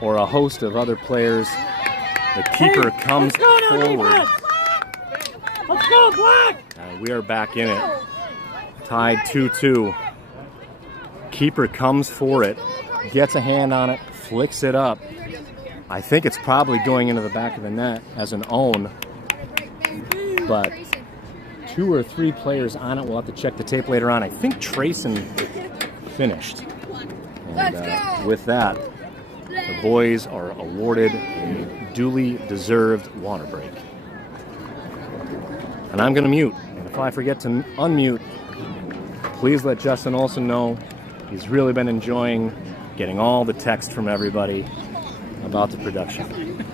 or a host of other players, the keeper comes forward. Let's go, Black! And we are back in it. Tied 2-2. Keeper comes for it, gets a hand on it, flicks it up. I think it's probably going into the back of the net as an own. But 2 or 3 players on it. We'll have to check the tape later on. I think Trayson finished. And with that, the boys are awarded a duly deserved water break. And I'm going to mute. And if I forget to unmute, please let Justin Olson know. He's really been enjoying getting all the text from everybody about the production.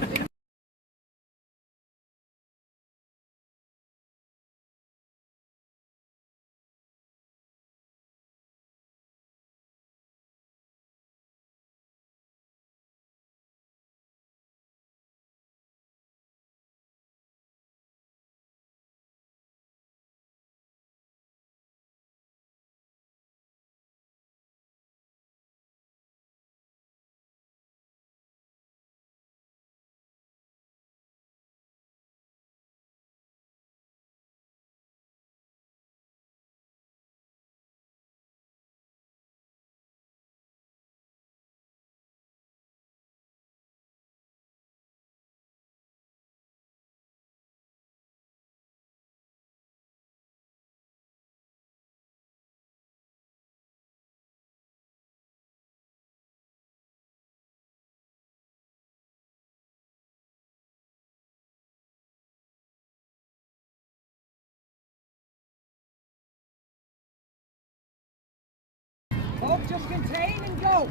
Oh, just contain and go.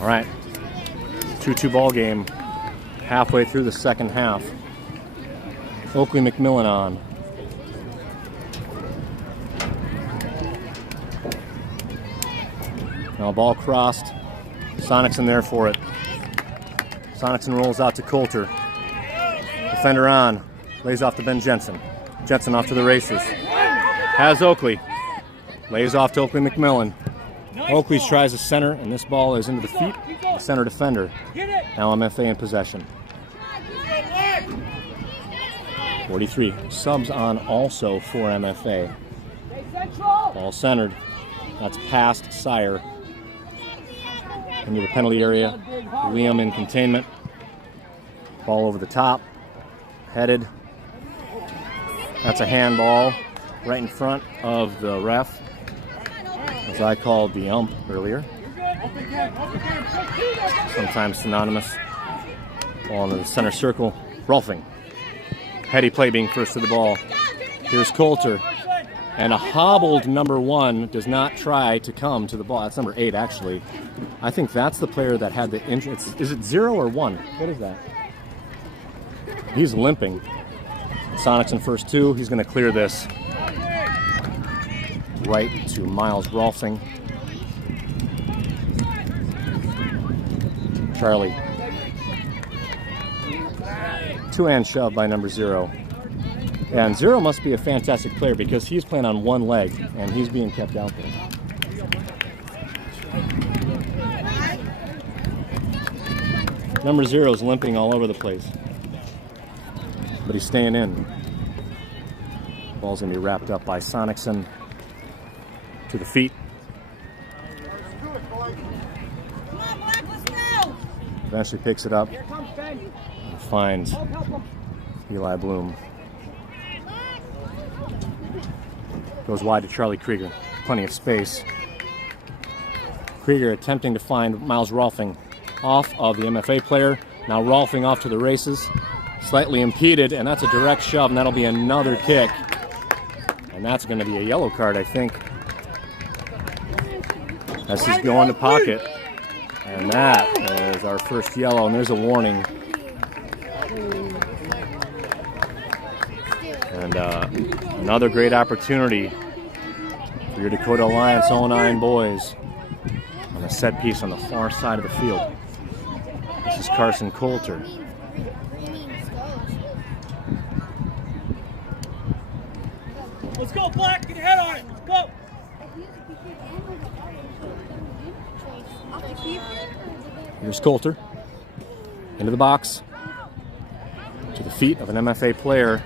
All right, 2-2 ball game, halfway through the second half. Oakley McMillan on. Now ball crossed. Sonicson there for it. Sonicson rolls out to Coulter. Defender on. Lays off to Ben Jensen. Jensen off to the races. Has Oakley. Lays off to Oakley McMillan. Oakley tries to center, and this ball is into the feet of the center defender. Now MFA in possession. 43. Subs on also for MFA. Ball centered. That's past Sire. Into the penalty area. Liam in containment. Ball over the top. Headed. That's a handball right in front of the ref, as I called the ump earlier. Sometimes synonymous. Ball into the center circle. Rolfing. Heady play being first to the ball. Here's Coulter. And a hobbled number 1 does not try to come to the ball. That's number 8, actually. I think that's the player that had the injury. Is it 0 or 1? What is that? He's limping. Sonicson first 2. He's going to clear this right to Miles Rolfing. Charlie. 2-hand shove by number 0. And 0 must be a fantastic player because he's playing on one leg and he's being kept out there. Number 0 is limping all over the place, but he's staying in. Ball's gonna be wrapped up by Sonicson to the feet. Eventually picks it up and finds Eli Bloom. Goes wide to Charlie Krieger. Plenty of space. Krieger attempting to find Miles Rolfing off of the MFA player. Now Rolfing off to the races. Slightly impeded, and that's a direct shove, and that'll be another kick. And that's going to be a yellow card, I think. As he's going to pocket. And that is our first yellow, and there's a warning. And another great opportunity for your Dakota Alliance 09 boys on a set piece on the far side of the field. This is Carson Coulter. Let's go, Black. Get your head on it. Let's go. Here's Coulter. Into the box. To the feet of an MFA player.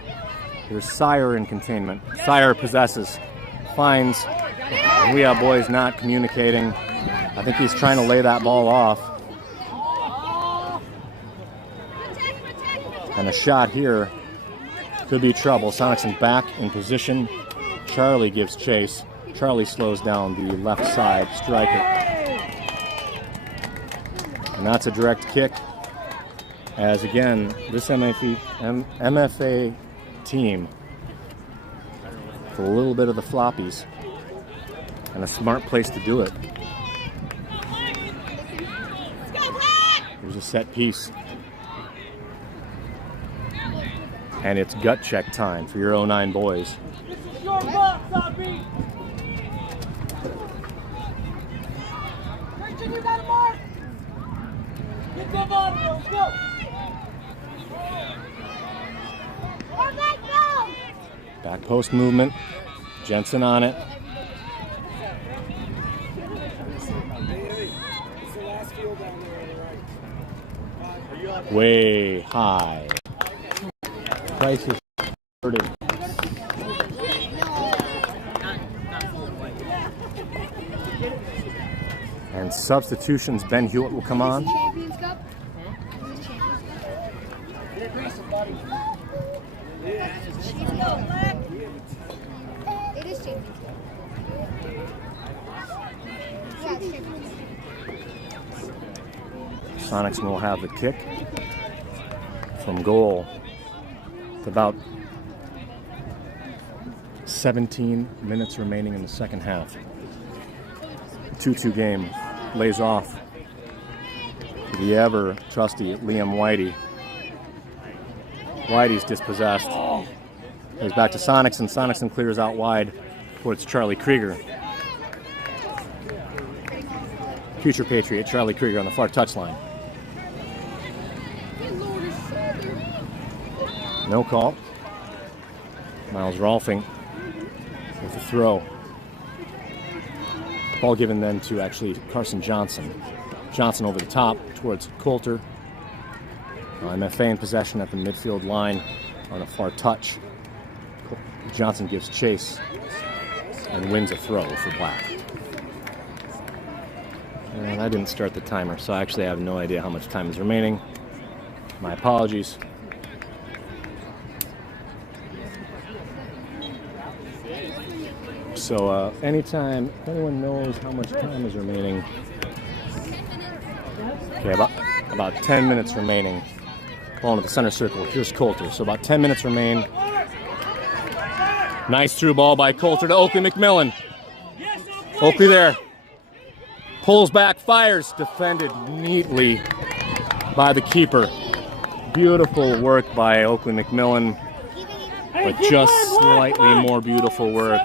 Here's Sire in containment. Sire possesses. Finds. We have boys not communicating. I think he's trying to lay that ball off. And a shot here could be trouble. Sonicson back in position. Charlie gives chase. Charlie slows down the left side striker. And that's a direct kick. As again, this MFA team for a little bit of the floppies. And a smart place to do it. Here's a set piece. And it's gut check time for your 09 boys. This is your box, Abby. Christian, you got a mark. Get the ball, let's go. Back post movement. Jensen on it. Way high. Price is converted. And substitutions, Ben Hewitt will come on. Champions Cup? It is Champions Cup. Yeah, it's Champions Cup. Sonicson will have the kick from goal. With about 17 minutes remaining in the second half. 2-2 game. Lays off to the ever trusty Liam Whitey. Whitey's dispossessed. Goes back to Sonicson. Sonicson clears out wide towards Charlie Krieger. Future Patriot Charlie Krieger on the far touchline. No call. Miles Rolfing with the throw. Ball given then to actually Carson Johnson. Johnson over the top towards Coulter. MFA in possession at the midfield line on a far touch. Johnson gives chase and wins a throw for Black. And I didn't start the timer, so I actually have no idea how much time is remaining. My apologies. So anytime anyone knows how much time is remaining. Okay, about 10 minutes remaining. Ball into the center circle. Here's Coulter. So about 10 minutes remain. Nice through ball by Coulter to Oakley McMillan. Oakley there. Pulls back, fires. Defended neatly by the keeper. Beautiful work by Oakley McMillan. But just slightly more beautiful work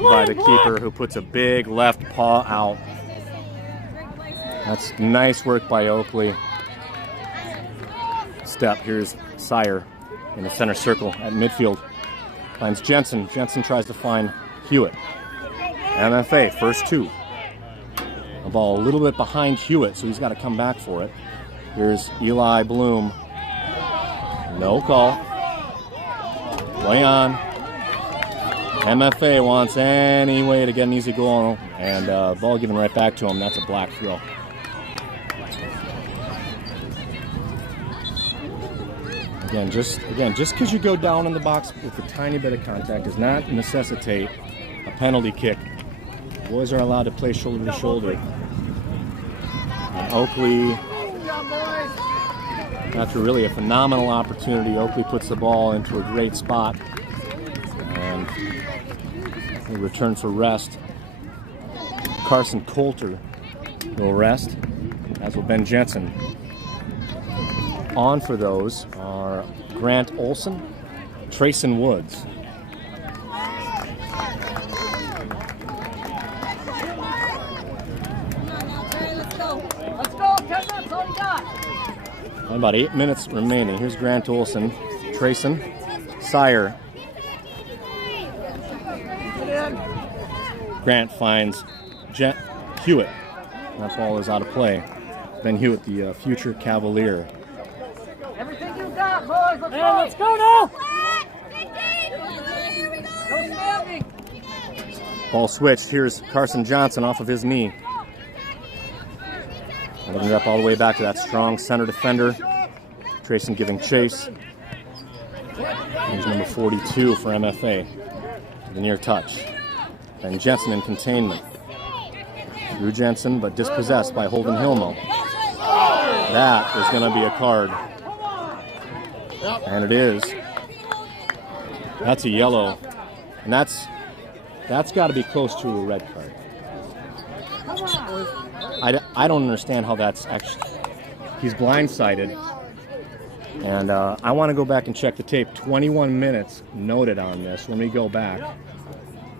by the keeper, who puts a big left paw out. That's nice work by Oakley. Step, here's Sire in the center circle at midfield. Finds Jensen. Jensen tries to find Hewitt. MFA, first two. The ball a little bit behind Hewitt, so he's got to come back for it. Here's Eli Bloom. No call. Play on. MFA wants any way to get an easy goal, and ball given right back to him. That's a Black throw. Again, just because you go down in the box with a tiny bit of contact does not necessitate a penalty kick. Boys are allowed to play shoulder to shoulder. And Oakley, after really a phenomenal opportunity, Oakley puts the ball into a great spot. And he returns for rest. Carson Coulter will rest, as will Ben Jensen. On for those are Grant Olson, Trayson Woods. About 8 minutes remaining. Here's Grant Olson, Trayson, Sire. Grant finds Hewitt. That ball is out of play. Ben Hewitt, the future Cavalier. Everything you got, boys. Let's go now. Ball switched. Here's Carson Johnson off of his knee. Looking up all the way back to that strong center defender. Trayson giving chase. Here's number 42 for MFA. The near touch. And Jensen in containment. Drew Jensen, but dispossessed by Holden Hilmo. That is going to be a card. And it is. That's a yellow. And that's got to be close to a red card. I don't understand how that's actually... He's blindsided. And I want to go back and check the tape. 21 minutes noted on this when we go back.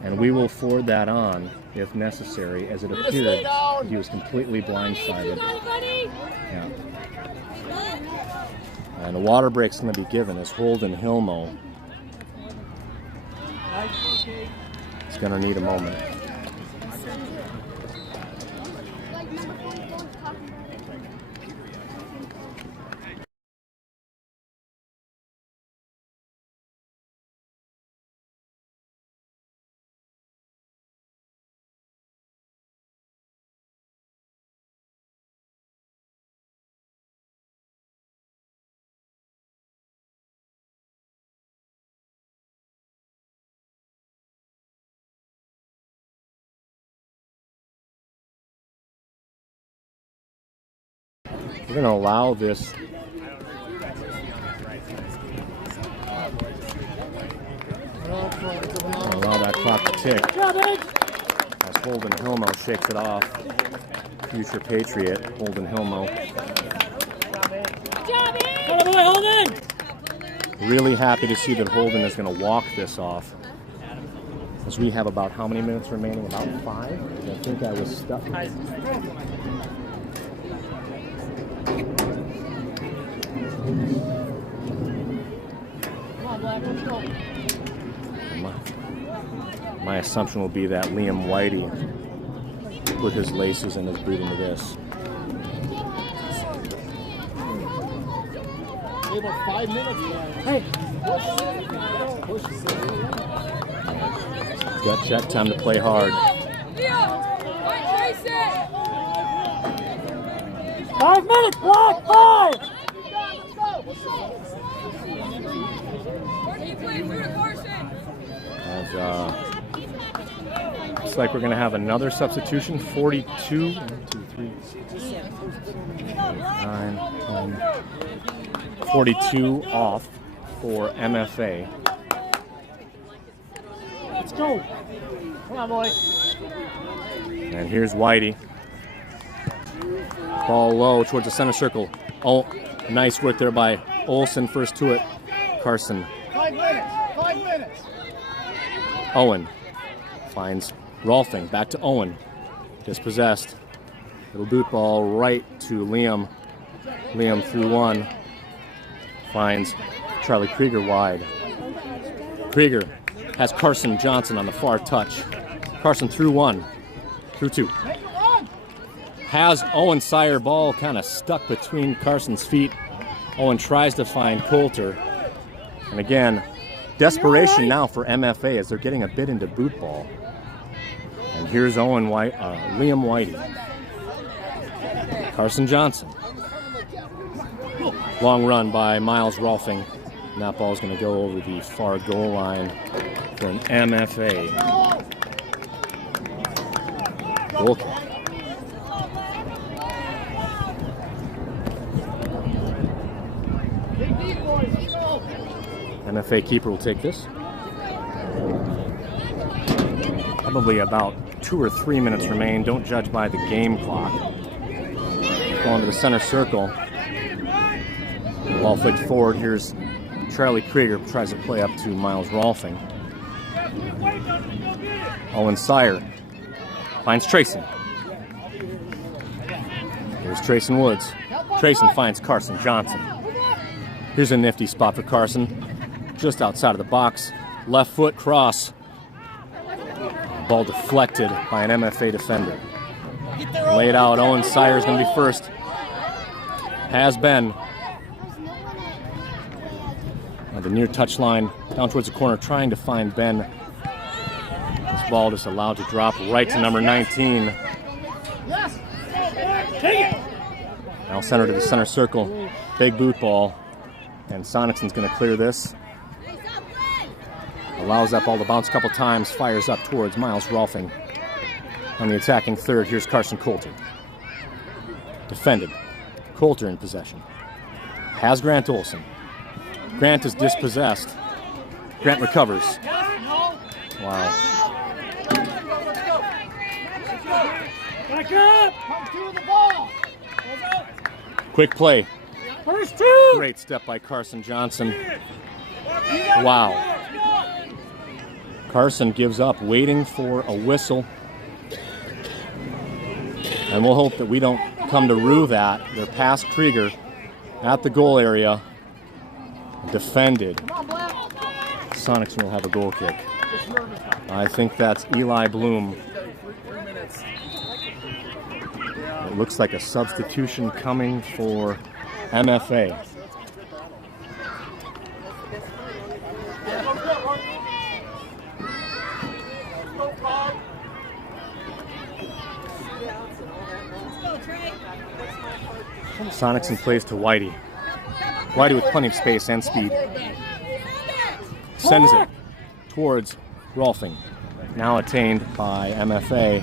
And we will forward that on, if necessary, as it appeared he was completely blindsided. Yeah. And a water break's going to be given as Holden Hilmo is going to need a moment. We're going to allow this. Allow that clock to tick as Holden Hilmo shakes it off. Future Patriot, Holden Hilmo. Really happy to see that Holden is going to walk this off. As we have about how many minutes remaining? About 5? I think I was stuck. My assumption will be that Liam Whitey put his laces and his boot into this. About 5 minutes. Hey. Gut check, time to play hard. 5 minutes, block 5! And, looks like we're going to have another substitution. 42, 1, 2, 3, 9, 10, 42 off for MFA. Let's go. Come on, boy. And here's Whitey. Ball low towards the center circle. Oh, nice work there by Olsen. First to it. Carson. 5 minutes. 5 minutes. Owen finds Rolfing. Back to Owen. Dispossessed. Little boot ball right to Liam. Liam through one. Finds Charlie Krieger wide. Krieger has Carson Johnson on the far touch. Carson through one. Through two. Has Owen Sire ball kind of stuck between Carson's feet. Owen tries to find Coulter. And again, desperation now for MFA as they're getting a bit into boot ball. And here's Liam Whitey. Carson Johnson. Long run by Miles Rolfing. And that ball's going to go over the far goal line for an MFA goal kick. MFA keeper will take this. Probably about 2 or 3 minutes remain. Don't judge by the game clock. Going to the center circle. Ball flicked forward. Here's Charlie Krieger. Tries to play up to Miles Rolfing. Owen Sire finds Trayson. Here's Trayson Woods. Trayson finds Carson Johnson. Here's a nifty spot for Carson. Just outside of the box. Left foot cross. Ball deflected by an MFA defender. Laid out. Owen Sire is going to be first. Has been. At the near touch line, down towards the corner, trying to find Ben. This ball just allowed to drop right to number 19. Now center to the center circle. Big boot ball. And Sonicsen's going to clear this. Allows that ball to bounce a couple times. Fires up towards Miles Rolfing. On the attacking third, here's Carson Coulter. Defended. Coulter in possession. Has Grant Olsen. Grant is dispossessed. Grant recovers. Wow. Back up! Come to the ball! Quick play. First two! Great step by Carson Johnson. Wow. Carson gives up, waiting for a whistle. And we'll hope that we don't come to rue that. They're past Krieger at the goal area. Defended. Sonicsen will have a goal kick. I think that's Eli Bloom. It looks like a substitution coming for MFA. Sonicsen plays to Whitey. Whitey with plenty of space and speed. Sends it towards Rolfing. Now attained by MFA.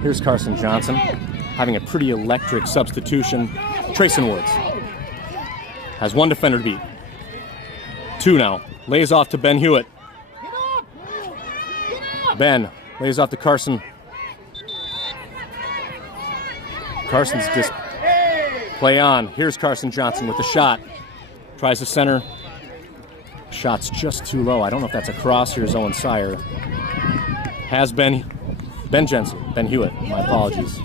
Here's Carson Johnson having a pretty electric substitution. Trayson Woods has one defender to beat. Two now. Lays off to Ben Hewitt. Ben lays off to Carson. Carson's just play on. Here's Carson Johnson with the shot. Tries to center. shot's just too low. I don't know if that's a cross. Here's Owen Sire. Has Ben Hewitt, my apologies.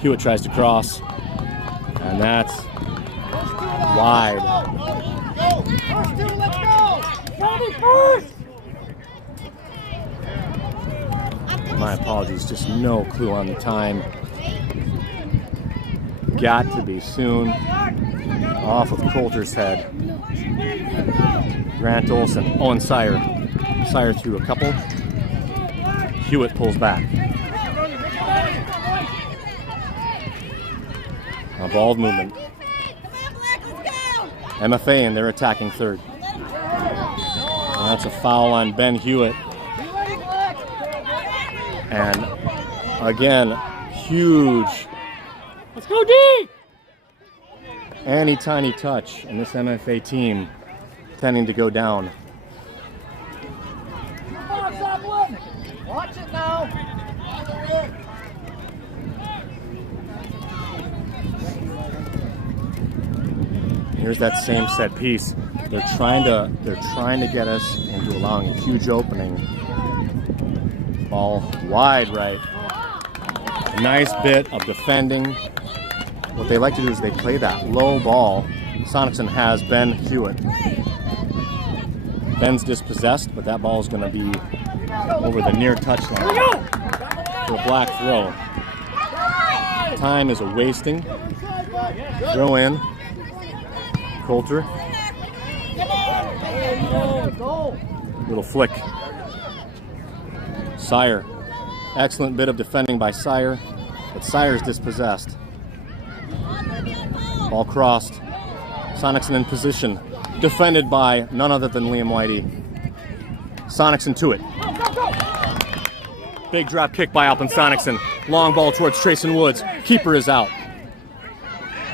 Hewitt tries to cross, and that's wide. My apologies, just no clue on the time. Got to be soon. Off of Coulter's head. Grant Olson, Owen Sire. Sire threw a couple. Hewitt pulls back. A ball movement. MFA, and they're attacking third. And that's a foul on Ben Hewitt. And again, huge. Let's go D! Any tiny touch, and this MFA team tending to go down. Watch it now. Here's that same set piece. They're trying to get us into allowing a huge opening. Ball wide right. Nice bit of defending. What they like to do is they play that low ball. Sonicson has Ben Hewitt. Ben's dispossessed, but that ball is going to be over the near touchline for a black throw. Time is a wasting. Throw in. Coulter. Little flick. Sire. Excellent bit of defending by Sire, but Sire's dispossessed. Ball crossed. Sonicson in position. Defended by none other than Liam Whitey. Sonicson to it. Big drop kick by Alpin Sonicson. Long ball towards Trayson Woods. Keeper is out.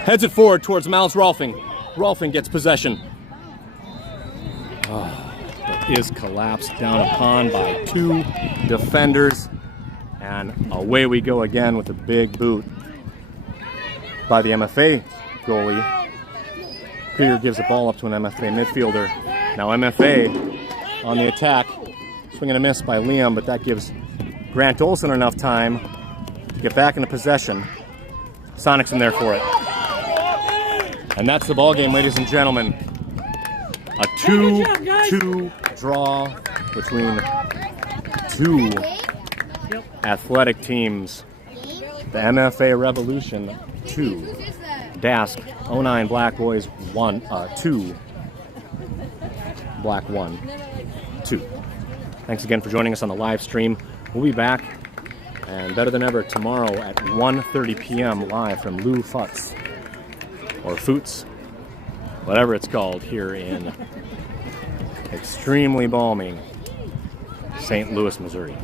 Heads it forward towards Miles Rolfing. Rolfing gets possession. But is collapsed down upon by two defenders. And away we go again with a big boot by the MFA goalie. Krieger gives the ball up to an MFA midfielder. Now MFA on the attack. Swing and a miss by Liam, but that gives Grant Olson enough time to get back into possession. Sonicson there for it. And that's the ball game, ladies and gentlemen. A 2-2 draw between two athletic teams. The MFA Revolution 2, DASC 09 Black Boys 2, Black 1, 2. Thanks again for joining us on the live stream. We'll be back, and better than ever, tomorrow at 1:30 p.m. live from Lou Futz, or Foots, whatever it's called, here in extremely balmy St. Louis, Missouri.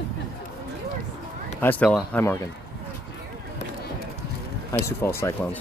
Hi Stella, hi Morgan. Hi Sioux Falls Cyclones.